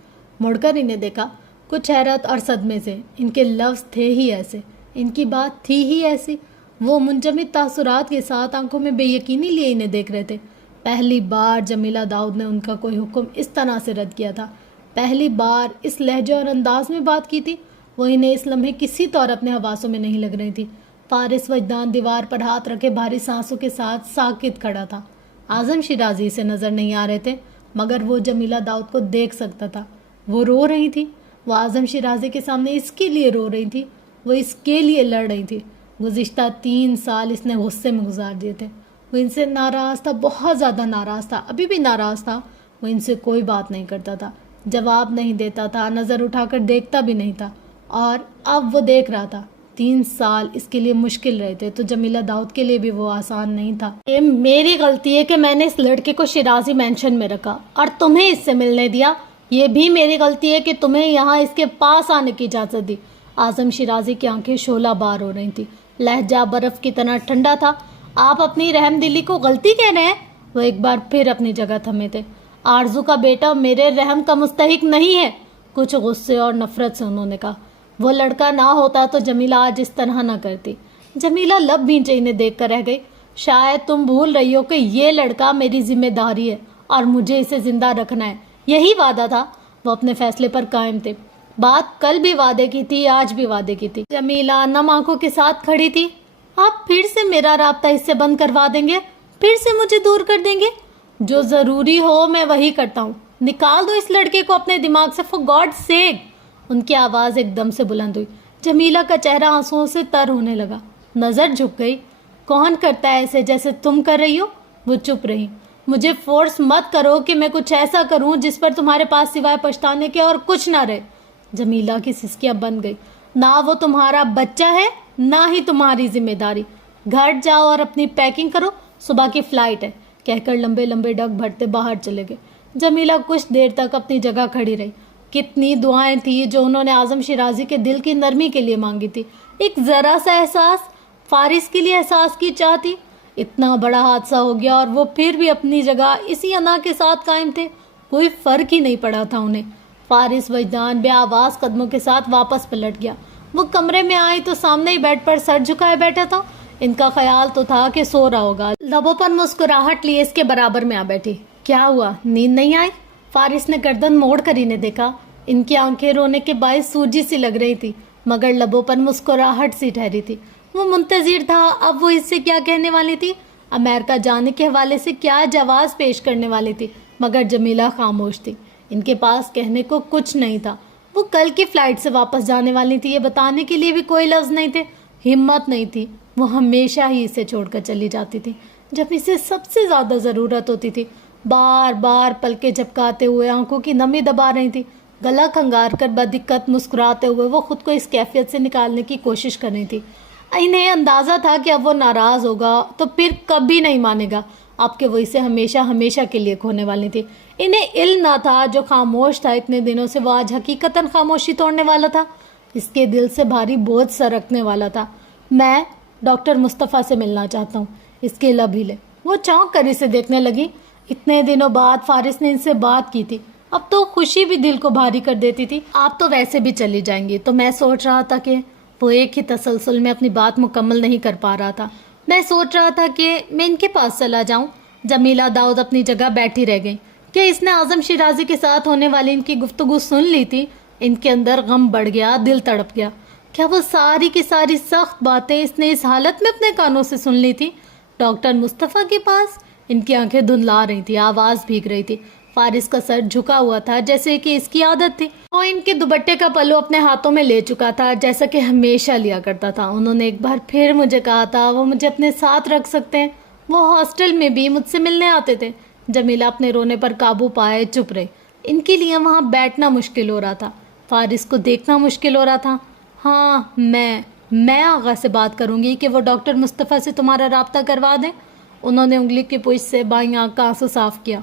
مڑ کر انہیں دیکھا، کچھ حیرت اور صدمے سے۔ ان کے لفظ تھے ہی ایسے، ان کی بات تھی ہی ایسی۔ وہ منجمد تاثرات کے ساتھ آنکھوں میں بے یقینی لیے انہیں دیکھ رہے تھے۔ پہلی بار جمیلہ داؤد نے ان کا کوئی حکم اس طرح سے رد کیا تھا، پہلی بار اس لہجے اور انداز میں بات کی تھی۔ وہ انہیں اس لمحے کسی طور اپنے حواسوں میں نہیں لگ رہی تھی۔ فارس وجدان دیوار پر ہاتھ رکھے بھاری سانسوں کے ساتھ ساکت کھڑا تھا۔ اعظم شیرازی سے نظر نہیں آ رہے تھے، مگر وہ جمیلہ داؤد کو دیکھ سکتا تھا۔ وہ رو رہی تھی، وہ اعظم شیرازی کے سامنے اس کے لیے رو رہی تھی، وہ اس کے لیے لڑ رہی تھی۔ گزشتہ 3 سال اس نے غصے میں گزار دیے تھے۔ وہ ان سے ناراض تھا، بہت زیادہ ناراض تھا، ابھی بھی ناراض تھا۔ وہ ان سے کوئی بات نہیں کرتا تھا، جواب نہیں دیتا تھا، نظر اٹھا کر دیکھتا بھی نہیں تھا، اور اب وہ دیکھ رہا تھا۔ 3 سال اس کے لیے مشکل رہے تھے، تو جمیلہ داؤد کے لیے بھی وہ آسان نہیں تھا۔ یہ میری غلطی ہے کہ میں نے اس لڑکے کو شیرازی مینشن میں رکھا اور تمہیں اس سے ملنے دیا۔ یہ بھی میری غلطی ہے کہ تمہیں یہاں اس کے پاس آنے کی اجازت دی۔ اعظم شیرازی کی آنکھیں شعلہ بار ہو رہی تھی، لہجہ برف کی طرح ٹھنڈا تھا۔ آپ اپنی رحم دلی کو غلطی کہہ رہے ہیں؟ وہ ایک بار پھر اپنی جگہ تھمے تھے۔ آرزو کا بیٹا میرے رحم کا مستحق نہیں ہے، کچھ غصے اور نفرت سے انہوں نے کہا۔ وہ لڑکا نہ ہوتا تو جمیلہ آج اس طرح نہ کرتی۔ جمیلہ لب بھینچے انہیں دیکھ کر رہ گئی۔ شاید تم بھول رہی ہو کہ یہ لڑکا میری ذمہ داری ہے اور مجھے اسے زندہ رکھنا ہے، یہی وعدہ تھا۔ وہ اپنے فیصلے پر قائم تھے۔ بات کل بھی وعدے کی تھی، آج بھی وعدے کی تھی۔ جمیلہ نم آنکھوں کے ساتھ کھڑی تھی۔ آپ پھر سے میرا رابطہ اس سے بند کروا دیں گے؟ پھر سے مجھے دور کر دیں گے؟ جو ضروری ہو میں وہی کرتا ہوں۔ نکال دو اس لڑکے کو اپنے دماغ سے، فار گاڈ سیک۔ ان کی آواز ایک دم سے بلند ہوئی۔ جمیلہ کا چہرہ آنسوؤں سے تر ہونے لگا، نظر جھک گئی۔ کون کرتا ہے ایسے جیسے تم کر رہی ہو؟ وہ چپ رہی۔ مجھے فورس مت کرو کہ میں کچھ ایسا کروں جس پر تمہارے پاس سوائے پچھتانے کے اور کچھ نہ رہے۔ جمیلہ کی سسکیاں بن گئی۔ نہ وہ تمہارا بچہ ہے، نہ ہی تمہاری ذمہ داری۔ گھر جاؤ اور اپنی پیکنگ کرو، صبح کی فلائٹ ہے، کہہ کر لمبے لمبے ڈگ بھرتے باہر چلے گئے۔ جمیلہ کچھ دیر تک اپنی جگہ کھڑی رہی۔ کتنی دعائیں تھیں جو انہوں نے اعظم شیرازی کے دل کی نرمی کے لیے مانگی تھی۔ ایک ذرا سا احساس، فارس کے لیے احساس کی چاہتی۔ اتنا بڑا حادثہ ہو گیا اور وہ پھر بھی اپنی جگہ اسی انا کے ساتھ قائم تھے۔ کوئی فرق ہی نہیں پڑا تھا انہیں۔ فارس وجدان بے آواز قدموں کے ساتھ واپس پلٹ گیا۔ وہ کمرے میں آئی تو سامنے ہی بیڈ پر سر جھکائے بیٹھا تھا۔ ان کا خیال تو تھا کہ سو رہا ہوگا۔ لبوں پر مسکراہٹ لیے اس کے برابر میں آ بیٹھی۔ کیا ہوا، نیند نہیں آئی؟ فارس نے گردن موڑ کر انہیں دیکھا۔ ان کی آنکھیں رونے کے باعث سوجی سی لگ رہی تھی، مگر لبوں پر مسکراہٹ سی ٹھہری تھی۔ وہ منتظر تھا اب وہ اس سے کیا کہنے والی تھی، امریکہ جانے کے حوالے سے کیا جواز پیش کرنے والی تھی، مگر جمیلہ خاموش تھی۔ ان کے پاس کہنے کو کچھ نہیں تھا۔ وہ کل کی فلائٹ سے واپس جانے والی تھی، یہ بتانے کے لیے بھی کوئی لفظ نہیں تھے، ہمت نہیں تھی۔ وہ ہمیشہ ہی اسے چھوڑ کر چلی جاتی تھی جب اسے سب سے زیادہ ضرورت ہوتی تھی۔ بار بار پلکیں جھپکاتے ہوئے آنکھوں کی نمی دبا رہی تھی، گلا کھنگار کر بدقت مسکراتے ہوئے وہ خود کو اس کیفیت سے نکالنے کی کوشش کر رہی تھی۔ انہیں اندازہ تھا کہ اب وہ ناراض ہوگا تو پھر کبھی نہیں مانے گا، اب کہ وہ اسے ہمیشہ ہمیشہ کے لیے کھونے والی تھی۔ انہیں علم نہ تھا جو خاموش تھا اتنے دنوں سے وہ آج حقیقتاً خاموشی توڑنے والا تھا، اس کے دل سے بھاری بوجھ سرکنے والا تھا۔ میں ڈاکٹر مصطفیٰ سے ملنا چاہتا ہوں۔ اس کے لب ہلے۔ وہ چونک کر اسے دیکھنے لگی۔ اتنے دنوں بعد فارس نے ان سے بات کی تھی، اب تو خوشی بھی دل کو بھاری کر دیتی تھی۔ آپ تو ویسے بھی چلی جائیں گی، تو میں سوچ رہا تھا کہ وہ ایک ہی تسلسل میں اپنی بات مکمل نہیں کر پا رہا تھا۔ میں سوچ رہا تھا کہ میں ان کے پاس چلا جاؤں۔ جمیلہ داؤد اپنی جگہ بیٹھی رہ گئی۔ کیا اس نے اعظم شیرازی کے ساتھ ہونے والی ان کی گفتگو سن لی تھی؟ ان کے اندر غم بڑھ گیا، دل تڑپ گیا۔ کیا وہ ساری کی ساری سخت باتیں اس نے اس حالت میں اپنے کانوں سے سن لی تھی؟ ڈاکٹر مصطفیٰ کے پاس؟ ان کی آنکھیں دھندلا رہی تھی، آواز بھیگ رہی تھی۔ فارس کا سر جھکا ہوا تھا جیسے کہ اس کی عادت تھی۔ وہ ان کے دوپٹے کا پلو اپنے ہاتھوں میں لے چکا تھا جیسا کہ ہمیشہ لیا کرتا تھا۔ انہوں نے ایک بار پھر مجھے کہا تھا وہ مجھے اپنے ساتھ رکھ سکتے ہیں، وہ ہاسٹل میں بھی مجھ سے ملنے آتے تھے۔ جمیلہ اپنے رونے پر قابو پائے چپ رہے۔ ان کے لیے وہاں بیٹھنا مشکل ہو رہا تھا، فارس کو دیکھنا مشکل ہو رہا تھا۔ ہاں میں آغا سے بات کروں گی کہ وہ ڈاکٹر مصطفیٰ سے تمہارا رابطہ کروا دیں۔ انہوں نے انگلی کی پوچھ سے بائیں آنکھ کا آنسو صاف کیا۔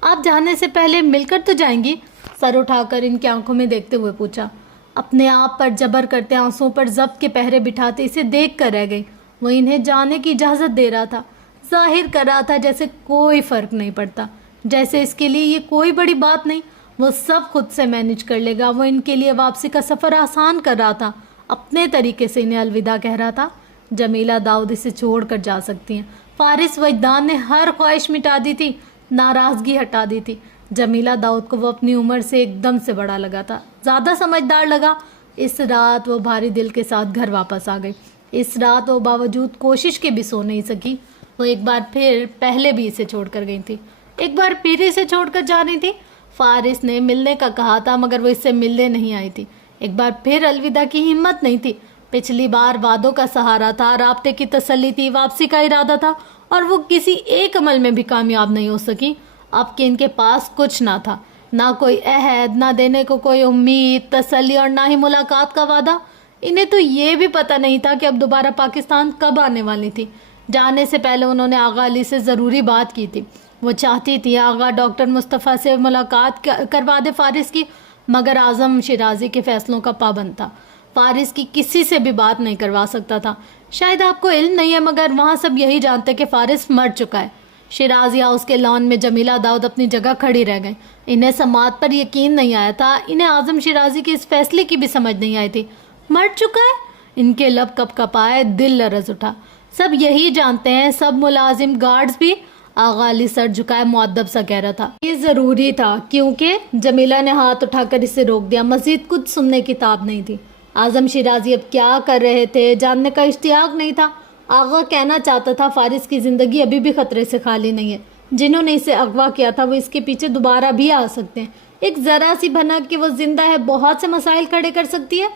آپ جانے سے پہلے مل کر تو جائیں گی؟ سر اٹھا کر ان کی آنکھوں میں دیکھتے ہوئے پوچھا۔ اپنے آپ پر جبر کرتے آنسوؤں پر ضبط کے پہرے بٹھاتے اسے دیکھ کر رہ گئی۔ وہ انہیں جانے کی اجازت دے رہا تھا، ظاہر کر رہا تھا جیسے کوئی فرق نہیں پڑتا، جیسے اس کے لیے یہ کوئی بڑی بات نہیں، وہ سب خود سے مینج کر لے گا۔ وہ ان کے لیے واپسی کا سفر آسان کر رہا تھا، اپنے طریقے سے انہیں الوداع کہہ رہا تھا۔ جمیلہ داؤد اسے چھوڑ کر جا سکتی ہیں۔ فارس وجدان نے ہر خواہش مٹا دی تھی، ناراضگی ہٹا دی تھی۔ جمیلہ داؤد کو وہ اپنی عمر سے ایک دم سے بڑا لگا تھا، زیادہ سمجھدار لگا۔ اس رات وہ بھاری دل کے ساتھ گھر واپس آ گئی۔ اس رات وہ باوجود کوشش کے بھی سو نہیں سکی۔ وہ ایک بار پھر پہلے بھی اسے چھوڑ کر گئی تھی، ایک بار پھر اسے چھوڑ کر جا رہی تھی۔ فارس نے ملنے کا کہا تھا مگر وہ اس سے ملنے نہیں آئی تھی۔ ایک بار پھر الوداع کی ہمت نہیں تھی۔ پچھلی بار وعدوں کا سہارا تھا، رابطے کی تسلی تھی، واپسی کا ارادہ تھا، اور وہ کسی ایک عمل میں بھی کامیاب نہیں ہو سکی۔ اب کہ ان کے پاس کچھ نہ تھا، نہ کوئی عہد، نہ دینے کو کوئی امید، تسلی، اور نہ ہی ملاقات کا وعدہ۔ انہیں تو یہ بھی پتہ نہیں تھا کہ اب دوبارہ پاکستان کب آنے والی تھی۔ جانے سے پہلے انہوں نے آغا علی سے ضروری بات کی تھی۔ وہ چاہتی تھی آغا ڈاکٹر مصطفیٰ سے ملاقات کروا دے فارس کی، مگر اعظم شیرازی کے فیصلوں کا پابند تھا، فارس کی کسی سے بھی بات نہیں کروا سکتا تھا۔ شاید آپ کو علم نہیں ہے مگر وہاں سب یہی جانتے کہ فارس مر چکا ہے۔ شیرازی ہاؤس کے لان میں جمیلہ داؤد اپنی جگہ کھڑی رہ گئیں۔ انہیں سماعت پر یقین نہیں آیا تھا، انہیں اعظم شیرازی کے اس فیصلے کی بھی سمجھ نہیں آئی تھی۔ مر چکا ہے؟ ان کے لب کپ کپائے، دل لرز اٹھا۔ سب یہی جانتے ہیں، سب ملازم، گارڈز بھی۔ آغا علی سر جھکائے مؤدب سا کہہ رہا تھا۔ یہ ضروری تھا کیونکہ جمیلہ نے ہاتھ اٹھا کر اسے روک دیا، مزید کچھ سننے کی تاب نہیں تھی۔ اعظم شیرازی اب کیا کر رہے تھے جاننے کا اشتیاق نہیں تھا۔ آغا کہنا چاہتا تھا فارس کی زندگی ابھی بھی خطرے سے خالی نہیں ہے، جنہوں نے اسے اغوا کیا تھا وہ اس کے پیچھے دوبارہ بھی آ سکتے ہیں، ایک ذرا سی بھنک کہ وہ زندہ ہے بہت سے مسائل کھڑے کر سکتی ہے۔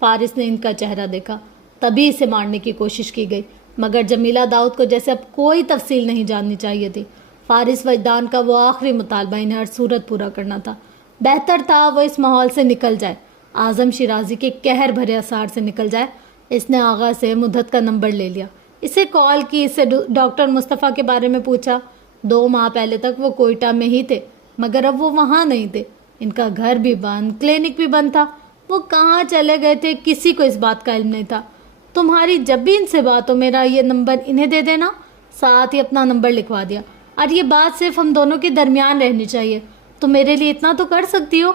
فارس نے ان کا چہرہ دیکھا، تبھی اسے مارنے کی کوشش کی گئی، مگر جمیلہ داؤد کو جیسے اب کوئی تفصیل نہیں جاننی چاہیے تھی۔ فارس وجدان کا وہ آخری مطالبہ انہیں ہر صورت پورا کرنا تھا، بہتر تھا وہ اس ماحول سے نکل جائے، اعظم شیرازی کے قہر بھرے اثار سے نکل جائے۔ اس نے آغا سے مدت کا نمبر لے لیا، اسے کال کی، اسے ڈاکٹر مصطفیٰ کے بارے میں پوچھا۔ 2 ماہ پہلے تک وہ کوئٹہ میں ہی تھے، مگر اب وہ وہاں نہیں تھے، ان کا گھر بھی بند، کلینک بھی بند تھا، وہ کہاں چلے گئے تھے کسی کو اس بات کا علم نہیں تھا۔ تمہاری جب بھی ان سے بات ہو میرا یہ نمبر انہیں دے دینا، ساتھ ہی اپنا نمبر لکھوا دیا، اور یہ بات صرف ہم دونوں کے درمیان رہنی چاہیے، تم میرے لیے اتنا تو کر سکتی ہو۔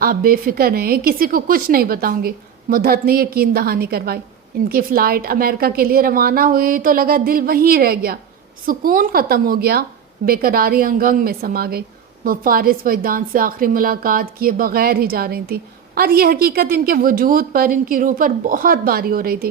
آپ بے فکر رہیں، کسی کو کچھ نہیں بتاؤں گی، مدت نے یقین دہانی کروائی۔ ان کی فلائٹ امریکہ کے لیے روانہ ہوئی تو لگا دل وہیں رہ گیا، سکون ختم ہو گیا، بے قراری انگ انگ میں سما گئی۔ وہ فارس وجدان سے آخری ملاقات کیے بغیر ہی جا رہی تھی، اور یہ حقیقت ان کے وجود پر، ان کی روح پر بہت بھاری ہو رہی تھی۔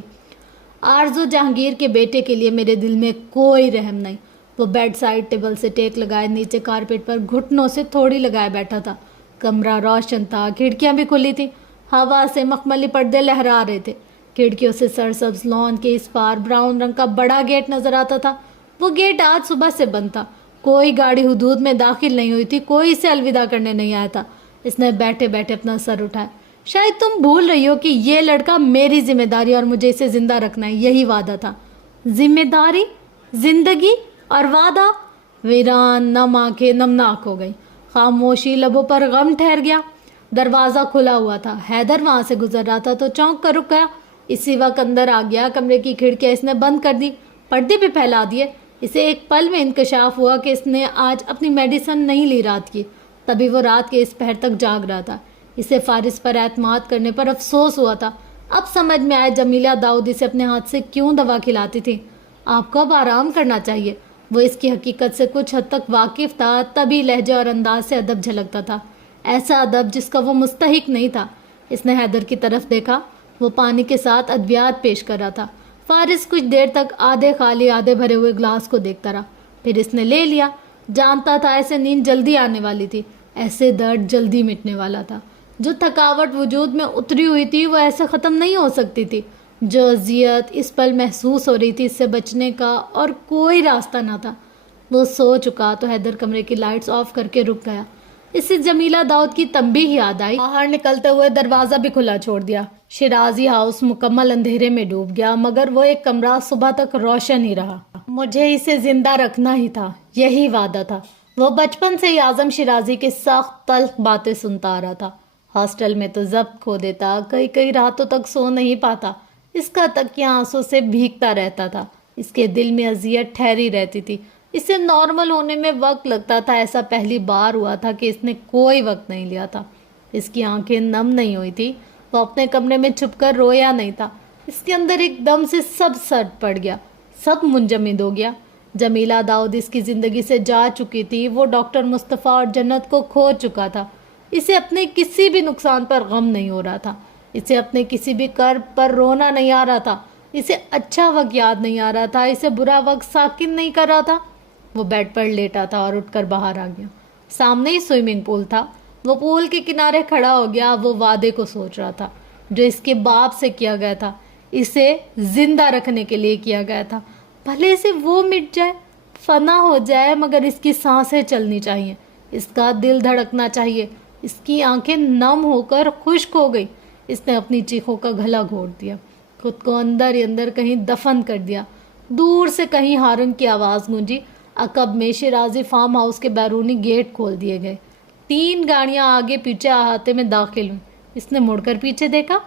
آرزو جہانگیر کے بیٹے کے لیے میرے دل میں کوئی رحم نہیں۔ وہ بیڈ سائڈ ٹیبل سے ٹیک لگائے نیچے کارپیٹ پر گھٹنوں سے تھوڑی لگائے بیٹھا تھا۔ کمرہ روشن تھا، کھڑکیاں بھی کھلی تھیں، ہوا سے مخملی پردے لہرا رہے تھے۔ کھڑکیوں سے سرسبز لان کے اس پار براؤن رنگ کا بڑا گیٹ نظر آتا تھا۔ وہ گیٹ آج صبح سے بند تھا، کوئی گاڑی حدود میں داخل نہیں ہوئی تھی، کوئی اسے الوداع کرنے نہیں آیا تھا۔ اس نے بیٹھے بیٹھے اپنا سر اٹھایا۔ شاید تم بھول رہی ہو کہ یہ لڑکا میری ذمہ داری اور مجھے اسے زندہ رکھنا ہے، یہی وعدہ تھا۔ ذمہ داری، زندگی اور وعدہ، ویران نم آنکھیں نمناک ہو گئی، خاموشی لبوں پر غم ٹھہر گیا۔ دروازہ کھلا ہوا تھا، حیدر وہاں سے گزر رہا تھا تو چونک کر رک گیا، اسی وقت اندر آ گیا۔ کمرے کی کھڑکیاں اس نے بند کر دی، پردے بھی پھیلا دیے۔ اسے ایک پل میں انکشاف ہوا کہ اس نے آج اپنی میڈیسن نہیں لی رات کی، تبھی وہ رات کے اس پہر تک جاگ رہا تھا۔ اسے فارس پر اعتماد کرنے پر افسوس ہوا تھا۔ اب سمجھ میں آئے جمیلہ داؤد اسے اپنے ہاتھ سے کیوں دوا کھلاتی تھی۔ آپ کو اب آرام کرنا چاہیے۔ وہ اس کی حقیقت سے کچھ حد تک واقف تھا، تبھی لہجے اور انداز سے ادب جھلکتا تھا، ایسا ادب جس کا وہ مستحق نہیں تھا۔ اس نے حیدر کی طرف دیکھا، وہ پانی کے ساتھ ادویات پیش کر رہا تھا۔ فارس کچھ دیر تک آدھے خالی آدھے بھرے ہوئے گلاس کو دیکھتا رہا، پھر اس نے لے لیا۔ جانتا تھا ایسے نیند جلدی آنے والی تھی، ایسے درد جلدی مٹنے والا تھا۔ جو تھکاوٹ وجود میں اتری ہوئی تھی وہ ایسے ختم نہیں ہو سکتی تھی۔ جو اذیت اس پل محسوس ہو رہی تھی، اس سے بچنے کا اور کوئی راستہ نہ تھا۔ وہ سو چکا تو حیدر کمرے کی لائٹس آف کر کے رک گیا۔ اس سے جمیلہ داؤد کی تنبیہ یاد آئی۔ باہر نکلتے ہوئے دروازہ بھی کھلا چھوڑ دیا۔ شیرازی ہاؤس مکمل اندھیرے میں ڈوب گیا، مگر وہ ایک کمرہ صبح تک روشن ہی رہا۔ مجھے اسے زندہ رکھنا ہی تھا، یہی وعدہ تھا۔ وہ بچپن سے ہی اعظم شیرازی کی سخت تلخ باتیں سنتا آ رہا تھا۔ ہاسٹل میں تو ضبط کھو دیتا، کئی راتوں تک سو نہیں پاتا، اس کا تکیہ آنسوں سے بھیگتا رہتا تھا۔ اس کے دل میں اذیت ٹھہری رہتی تھی، اسے نارمل ہونے میں وقت لگتا تھا۔ ایسا پہلی بار ہوا تھا کہ اس نے کوئی وقت نہیں لیا تھا۔ اس کی آنکھیں نم نہیں ہوئی تھی، وہ اپنے کمرے میں چھپ کر رویا نہیں تھا۔ اس کے اندر ایک دم سے سب سرد پڑ گیا، سب منجمد ہو گیا۔ جمیلہ داؤد اس کی زندگی سے جا چکی تھی، وہ ڈاکٹر مصطفیٰ اور جنت کو کھو چکا تھا۔ اسے اپنے کسی بھی نقصان پر غم نہیں ہو رہا تھا، اسے اپنے کسی بھی کرب پر رونا نہیں آ رہا تھا، اسے اچھا وقت یاد نہیں آ رہا تھا، اسے برا وقت ساکن نہیں کر رہا تھا۔ وہ بیڈ پر لیٹا تھا اور اٹھ کر باہر آ گیا۔ سامنے ہی سوئمنگ پول تھا، وہ پول کے کنارے کھڑا ہو گیا۔ وہ وعدے کو سوچ رہا تھا جو اس کے باپ سے کیا گیا تھا، اسے زندہ رکھنے کے لیے کیا گیا تھا۔ بھلے سے وہ مٹ جائے، فنا ہو جائے، مگر اس کی سانسیں چلنی چاہیے، اس کا دل دھڑکنا چاہیے۔ اس کی آنکھیں نم ہو کر خشک ہو گئی۔ اس نے اپنی چیخوں کا گھلا گھونٹ دیا، خود کو اندر ہی اندر کہیں دفن کر دیا۔ دور سے کہیں ہارن کی آواز گونجی، عقب میں شیرازی فارم ہاؤس کے بیرونی گیٹ کھول دیے گئے. 3 گاڑیاں آگے پیچھے احاطے میں داخل ہوئیں. اس نے مڑ کر پیچھے دیکھا.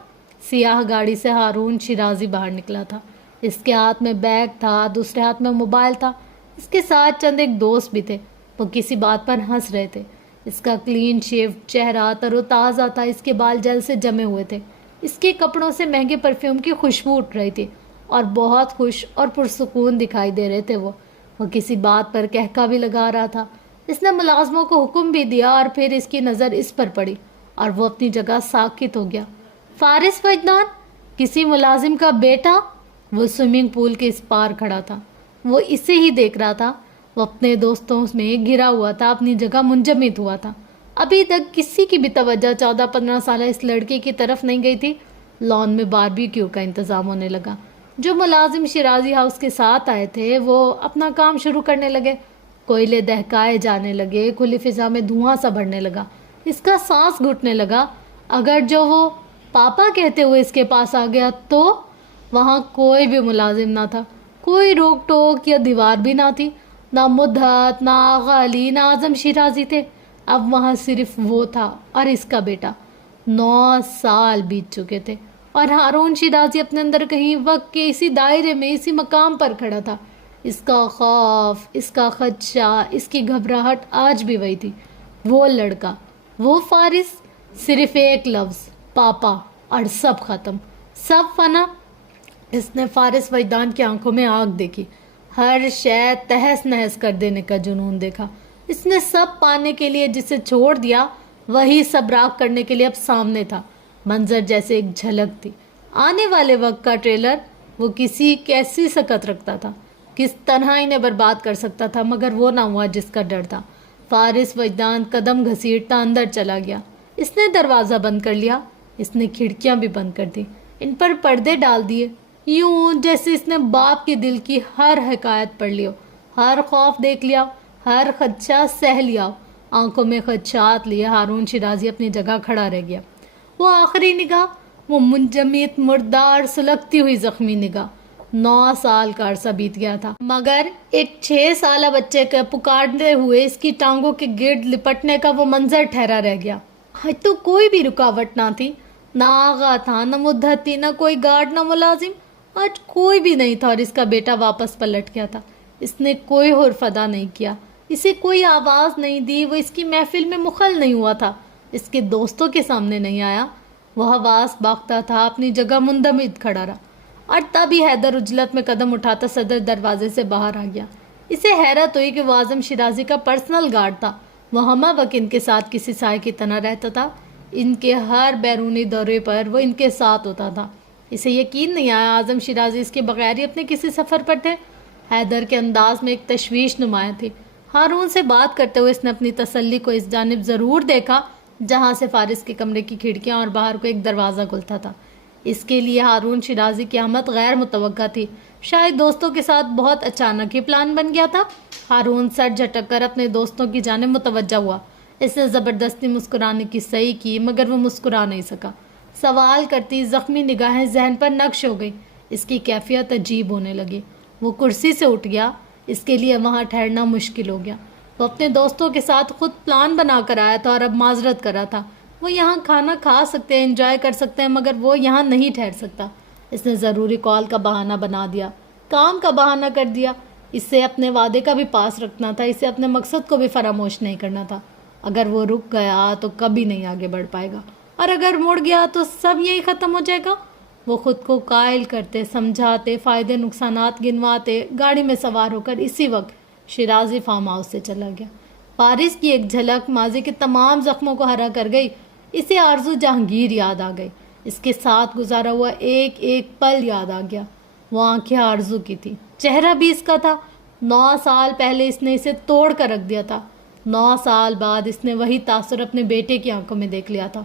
سیاہ گاڑی سے ہارون شیرازی باہر نکلا تھا. اس کے ہاتھ میں بیگ تھا, دوسرے ہاتھ میں موبائل تھا. اس کے ساتھ چند ایک دوست بھی تھے. وہ کسی بات پر ہنس رہے تھے. اس کا کلین شیو چہرہ تر و تازہ تھا. اس کے بال جل سے جمے ہوئے تھے. اس کے کپڑوں سے مہنگے پرفیوم کی خوشبو اٹھ رہی تھی اور بہت خوش اور پرسکون دکھائی دے رہے تھے. وہ کسی بات پر کہکا بھی لگا رہا تھا. اس نے ملازموں کو حکم بھی دیا اور پھر اس کی نظر اس پر پڑی اور وہ اپنی جگہ ساکت ہو گیا. فارس وجدان, کسی ملازم کا بیٹا؟ وہ سوئمنگ پول کے اس پار کھڑا تھا. وہ اسے ہی دیکھ رہا تھا. وہ اپنے دوستوں میں گھرا ہوا تھا, اپنی جگہ منجمد ہوا تھا. ابھی تک کسی کی بھی توجہ 14-15 سالہ اس لڑکی کی طرف نہیں گئی تھی. لان میں باربیکیو کا انتظام ہونے لگا. جو ملازم شیرازی ہاؤس کے ساتھ آئے تھے وہ اپنا کام شروع کرنے لگے. کوئلے دہکائے جانے لگے. کھلی فضا میں دھواں سا بڑھنے لگا. اس کا سانس گھٹنے لگا. اگر جو وہ پاپا کہتے ہوئے اس کے پاس آ گیا تو وہاں کوئی بھی ملازم نہ تھا. کوئی روک ٹوک یا دیوار بھی نہ تھی. نہ مدحت, نہ آغا علی, نہ اعظم شیرازی تھے. اب وہاں صرف وہ تھا اور اس کا بیٹا. 9 سال بیت چکے تھے اور ہارون شیرازی اپنے اندر کہیں وقت کے اسی دائرے میں, اسی مقام پر کھڑا تھا. اس کا خوف, اس کا خدشہ, اس کی گھبراہٹ آج بھی وہی تھی. وہ لڑکا, وہ فارس, صرف ایک لفظ پاپا اور سب ختم, سب فنا. اس نے فارس وجدان کی آنکھوں میں آگ دیکھی. ہر شے تہس نہس کر دینے کا جنون دیکھا. اس نے سب پانے کے لیے جسے چھوڑ دیا وہی سب راکھ کرنے کے لیے اب سامنے تھا. منظر جیسے ایک جھلک تھی. آنے والے وقت کا ٹریلر. وہ کسی کیسی سکت رکھتا تھا, کس طرح انہیں برباد کر سکتا تھا, مگر وہ نہ ہوا جس کا ڈر تھا. فارس وجدان قدم گھسیٹتا اندر چلا گیا. اس نے دروازہ بند کر لیا. اس نے کھڑکیاں بھی بند کر دی, ان پر پردے ڈال دیے, یوں جیسے اس نے باپ کے دل کی ہر حکایت پڑھ لی ہو, ہر خوف دیکھ لیا, ہر خدشہ سہ لیا. آنکھوں میں خدشات لیے ہارون شیرازی اپنی جگہ کھڑا رہ گیا. وہ آخری نگاہ, وہ منجمد, مردار, سلگتی ہوئی زخمی نگاہ. 9 سال کا عرصہ بیت گیا تھا مگر ایک 6 سالہ بچے کے پکارتے ہوئے اس کی ٹانگوں کے گرد لپٹنے کا وہ منظر ٹھہرا رہ گیا. آج تو کوئی بھی رکاوٹ نہ تھی. نہ آغا تھا, نہ مدت تھی, نہ کوئی گارڈ, نہ ملازم. آج کوئی بھی نہیں تھا اور اس کا بیٹا واپس پلٹ گیا تھا. اس نے کوئی حرف ادا نہیں کیا, اسے کوئی آواز نہیں دی. وہ اس کی محفل میں مخل نہیں ہوا تھا, اس کے دوستوں کے سامنے نہیں آیا. وہ حواس باختہ تھا, اپنی جگہ مندمد کھڑا رہا. اور تبھی حیدر عجلت میں قدم اٹھاتا صدر دروازے سے باہر آ گیا. اسے حیرت ہوئی کہ وہ اعظم شیرازی کا پرسنل گارڈ تھا. وہ ہمہ وقت ان کے ساتھ کسی سائے کی طرح رہتا تھا. ان کے ہر بیرونی دورے پر وہ ان کے ساتھ ہوتا تھا. اسے یقین نہیں آیا اعظم شیرازی اس کے بغیر ہی اپنے کسی سفر پر تھے. حیدر کے انداز میں ایک تشویش نمایاں تھی. ہارون سے بات کرتے ہوئے اس نے اپنی تسلی کو اس جانب ضرور دیکھا جہاں سے فارس کے کمرے کی کھڑکیاں اور باہر کو ایک دروازہ کھلتا تھا. اس کے لیے ہارون شیرازی کی آمد غیر متوقع تھی. شاید دوستوں کے ساتھ بہت اچانک ہی پلان بن گیا تھا. ہارون سر جھٹک کر اپنے دوستوں کی جانب متوجہ ہوا. اس نے زبردستی مسکرانے کی صحیح کی مگر وہ مسکرا نہیں سکا. سوال کرتی زخمی نگاہیں ذہن پر نقش ہو گئی. اس کی کیفیت عجیب ہونے لگی. وہ کرسی سے اٹھ گیا. اس کے لیے وہاں ٹھہرنا مشکل ہو گیا. وہ اپنے دوستوں کے ساتھ خود پلان بنا کر آیا تھا اور اب معذرت کر رہا تھا. وہ یہاں کھانا کھا سکتے ہیں, انجوائے کر سکتے ہیں, مگر وہ یہاں نہیں ٹھہر سکتا. اس نے ضروری کال کا بہانہ بنا دیا, کام کا بہانہ کر دیا. اسے اپنے وعدے کا بھی پاس رکھنا تھا, اسے اپنے مقصد کو بھی فراموش نہیں کرنا تھا. اگر وہ رک گیا تو کبھی نہیں آگے بڑھ پائے گا, اور اگر مڑ گیا تو سب یہی ختم ہو جائے گا. وہ خود کو قائل کرتے, سمجھاتے, فائدے نقصانات گنواتے گاڑی میں سوار ہو کر اسی وقت شیرازی فارم ہاؤس سے چلا گیا. فارس کی ایک جھلک ماضی کے تمام زخموں کو ہرا کر گئی. اسے آرزو جہانگیر یاد آ گئی. اس کے ساتھ گزارا ہوا ایک ایک پل یاد آ گیا. وہ آنکھیں آرزو کی تھی, چہرہ بھی اس کا تھا. 9 سال پہلے اس نے اسے توڑ کر رکھ دیا تھا. 9 سال بعد اس نے وہی تاثر اپنے بیٹے کی آنکھوں میں دیکھ لیا تھا.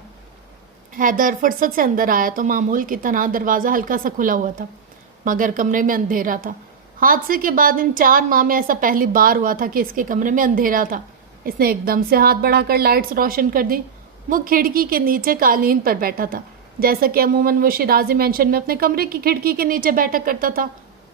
حیدر فرصت سے اندر آیا تو معمول کی طرح دروازہ ہلکا سا کھلا ہوا تھا مگر کمرے میں اندھیرا تھا. حادثے کے بعد ان 4 ماہ میں ایسا پہلی بار ہوا تھا کہ اس کے کمرے میں اندھیرا تھا. اس نے ایک دم سے ہاتھ بڑھا کر لائٹس روشن کر دی. وہ کھڑکی کے نیچے قالین پر بیٹھا تھا جیسا کہ عموماً وہ شیرازی مینشن میں اپنے کمرے کی کھڑکی کے نیچے بیٹھا کرتا تھا.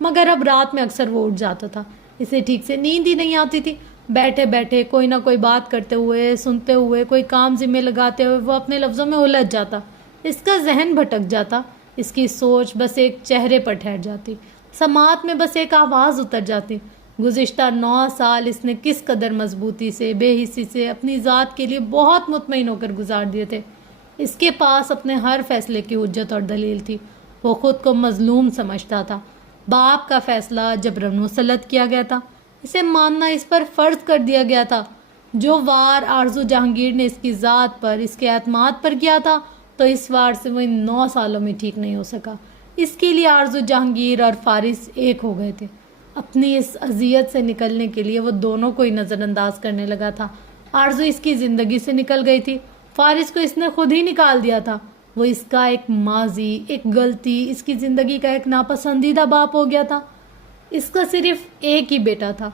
مگر اب رات میں اکثر وہ اٹھ جاتا تھا. اسے ٹھیک سے نیند ہی نہیں آتی تھی. بیٹھے بیٹھے کوئی نہ کوئی بات کرتے ہوئے، سنتے ہوئے، کوئی کام ذمہ لگاتے ہوئے وہ اپنے لفظوں میں الجھ جاتا. اس کا ذہن بھٹک جاتا. اس کی سوچ بس ایک چہرے پر ٹھہر جاتی، سماعت میں بس ایک آواز اتر جاتی. گزشتہ 9 سال اس نے کس قدر مضبوطی سے، بے حسی سے اپنی ذات کے لیے بہت مطمئن ہو کر گزار دیے تھے. اس کے پاس اپنے ہر فیصلے کی حجت اور دلیل تھی. وہ خود کو مظلوم سمجھتا تھا. باپ کا فیصلہ جبراً مسلط کیا گیا تھا. اسے ماننا اس پر فرض کر دیا گیا تھا. جو وار آرزو جہانگیر نے اس کی ذات پر، اس کے اعتماد پر کیا تھا، تو اس وار سے وہ ان 9 سالوں میں ٹھیک نہیں ہو سکا. اس کے لیے آرزو جہانگیر اور فارس ایک ہو گئے تھے. اپنی اس اذیت سے نکلنے کے لیے وہ دونوں کو ہی نظر انداز کرنے لگا تھا. آرزو اس کی زندگی سے نکل گئی تھی. فارس کو اس نے خود ہی نکال دیا تھا. وہ اس کا ایک ماضی، ایک غلطی، اس کی زندگی کا ایک ناپسندیدہ باپ ہو گیا تھا. اس کا صرف ایک ہی بیٹا تھا.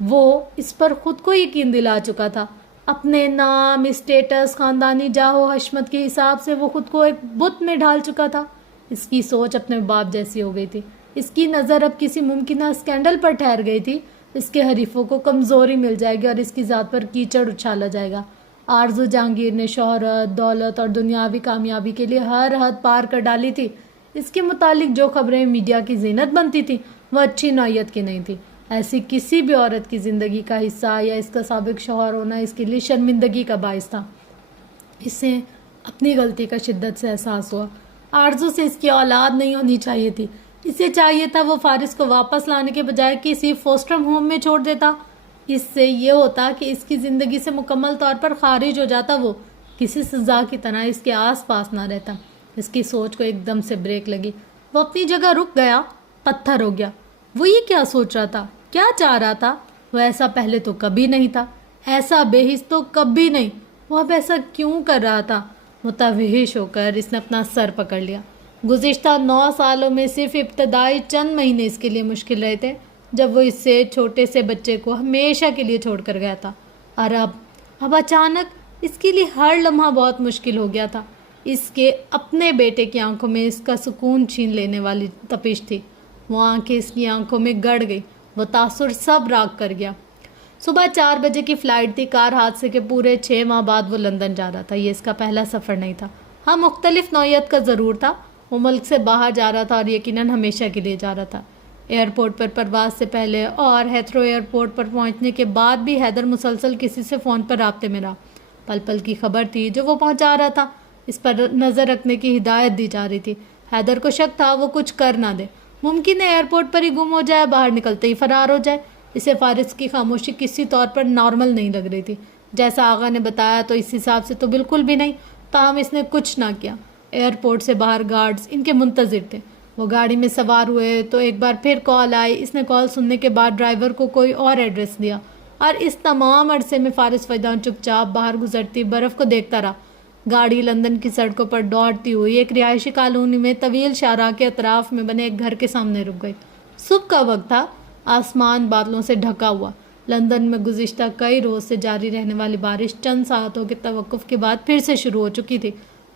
وہ اس پر خود کو یقین دلا چکا تھا. اپنے نام، اسٹیٹس، خاندانی جاہ و حشمت کے حساب سے وہ خود کو ایک بت میں ڈھال چکا تھا. اس کی سوچ اپنے باپ جیسی ہو گئی تھی. اس کی نظر اب کسی ممکنہ اسکینڈل پر ٹھہر گئی تھی. اس کے حریفوں کو کمزوری مل جائے گی اور اس کی ذات پر کیچڑ اچھالا جائے گا. آرزو جہانگیر نے شہرت، دولت اور دنیاوی کامیابی کے لیے ہر حد پار کر ڈالی تھی. اس کے متعلق جو خبریں میڈیا کی زینت بنتی تھیں وہ اچھی نوعیت کی نہیں تھی. ایسی کسی بھی عورت کی زندگی کا حصہ یا اس کا سابق شوہر ہونا اس کے لیے شرمندگی کا باعث تھا. اسے اپنی غلطی کا شدت سے احساس ہوا. آرزو سے اس کی اولاد نہیں ہونی چاہیے تھی. اسے چاہیے تھا وہ فارس کو واپس لانے کے بجائے کسی فوسٹر ہوم میں چھوڑ دیتا. اس سے یہ ہوتا کہ اس کی زندگی سے مکمل طور پر خارج ہو جاتا. وہ کسی سزا کی طرح اس کے آس پاس نہ رہتا. اس کی سوچ کو ایک دم سے بریک لگی. وہ اپنی جگہ رک گیا، پتھر ہو گیا. وہ یہ کیا سوچ رہا تھا، کیا چاہ رہا تھا؟ وہ ایسا پہلے تو کبھی نہیں تھا، ایسا بے حس تو کبھی نہیں. وہ اب ایسا کیوں کر رہا تھا؟ متوحش ہو کر اس نے اپنا سر پکڑ لیا. گزشتہ 9 سالوں میں صرف ابتدائی چند مہینے اس کے لیے مشکل رہے تھے جب وہ اس سے چھوٹے سے بچے کو ہمیشہ کے لیے چھوڑ کر گیا تھا. اور اب اچانک اس کے لیے ہر لمحہ بہت مشکل ہو گیا تھا. اس کے اپنے بیٹے کی آنکھوں میں اس کا سکون چھین لینے والی تپش تھی. وہ آنکھیں اس کی آنکھوں میں گڑ گئی. وہ تاثر سب راغ کر گیا. صبح 4 بجے کی فلائٹ تھی. کار حادثے کے پورے 6 ماہ بعد وہ لندن جا رہا تھا. یہ اس کا پہلا سفر نہیں تھا. ہاں، مختلف نوعیت کا ضرور تھا. وہ ملک سے باہر جا رہا تھا اور یقیناً ہمیشہ کے لیے جا رہا تھا. ایئرپورٹ پر پرواز سے پہلے اور ہیتھرو ایئرپورٹ پر پہنچنے کے بعد بھی حیدر مسلسل کسی سے فون پر رابطے میں رہا. پل پل کی خبر تھی جو وہ پہنچا رہا تھا. اس پر نظر رکھنے کی ہدایت دی جا رہی تھی. حیدر کو شک تھا وہ کچھ کر نہ دے. ممکن ہے ایئرپورٹ پر ہی گم ہو جائے، باہر نکلتے ہی فرار ہو جائے. اسے فارس کی خاموشی کسی طور پر نارمل نہیں لگ رہی تھی. جیسا آغا نے بتایا تو اس حساب سے تو بالکل بھی نہیں. تاہم اس نے کچھ نہ کیا. ایئرپورٹ سے باہر گارڈز ان کے منتظر تھے. وہ گاڑی میں سوار ہوئے تو ایک بار پھر کال آئی. اس نے کال سننے کے بعد ڈرائیور کو کوئی اور ایڈریس دیا اور اس تمام عرصے میں فارس وجدان چپ چاپ باہر گزرتی برف کو دیکھتا رہا. گاڑی لندن کی سڑکوں پر دوڑتی ہوئی ایک رہائشی کالونی میں طویل شاہراہ کے اطراف میں بنے ایک گھر کے سامنے رک گئی. صبح کا وقت تھا. آسمان بادلوں سے ڈھکا ہوا. لندن میں گزشتہ کئی روز سے جاری رہنے والی بارش چند ساعتوں کے توقف کے بعد پھر سے شروع ہو چکی تھی.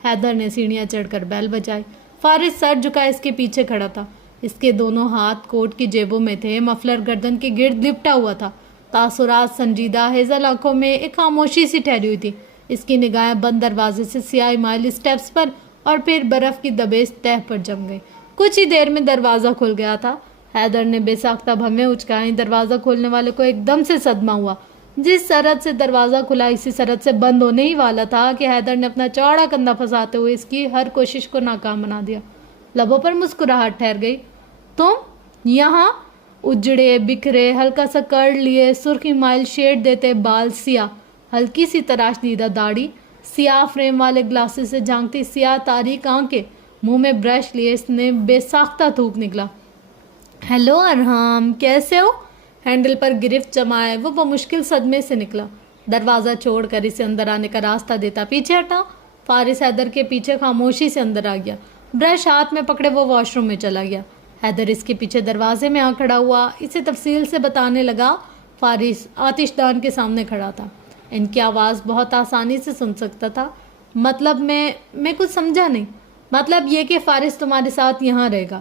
حیدر نے سیڑھیاں چڑھ کر بیل بجائی. فارس سر جھکا اس کے پیچھے کھڑا تھا. اس کے دونوں ہاتھ کوٹ کی جیبوں میں تھے. مفلر گردن کے گرد لپٹا ہوا تھا. تاثرات سنجیدہ ہیزل آنکھوں میں ایک خاموشی سی ٹھہری ہوئی تھی. اس کی نگاہیں بند دروازے سے سیاہی مائل اسٹیپس پر اور پھر برف کی دبیش تہ پر جم گئی. کچھ ہی دیر میں دروازہ کھل گیا تھا. حیدر نے بے ساختہ بھویں اچکائیں. دروازہ کھولنے والے کو ایک دم سے صدمہ ہوا. جس سرحد سے دروازہ کھلا اسی سرحد سے بند ہونے ہی والا تھا کہ حیدر نے اپنا چوڑا کندھا پھنساتے ہوئے اس کی ہر کوشش کو ناکام بنا دیا. لبوں پر مسکراہٹ ٹھہر گئی. تم یہاں؟ اجڑے بکھرے ہلکا سا کرل لیے سرخی مائل شیڈ دیتے بال، سیاہ ہلکی سی تراش دیدہ داڑھی، سیاہ فریم والے گلاسز سے جھانکتی سیاہ تاریک آنکھیں. منہ میں برش لیے اس نے بے ساختہ تھوک نکلا. ہیلو ارحم، کیسے ہو؟ ہینڈل پر گرفت جمائے وہ بمشکل صدمے سے نکلا. دروازہ چھوڑ کر اسے اندر آنے کا راستہ دیتا پیچھے ہٹا. فارس حیدر کے پیچھے خاموشی سے اندر آ گیا. برش ہاتھ میں پکڑے وہ واش روم میں چلا گیا. حیدر اس کے پیچھے دروازے میں آ کھڑا ہوا. اسے تفصیل سے بتانے لگا. فارس آتش دان کے سامنے کھڑا تھا. ان کی آواز بہت آسانی سے سن سکتا تھا. مطلب میں کچھ سمجھا نہیں. مطلب یہ کہ فارس تمہارے ساتھ یہاں رہے گا.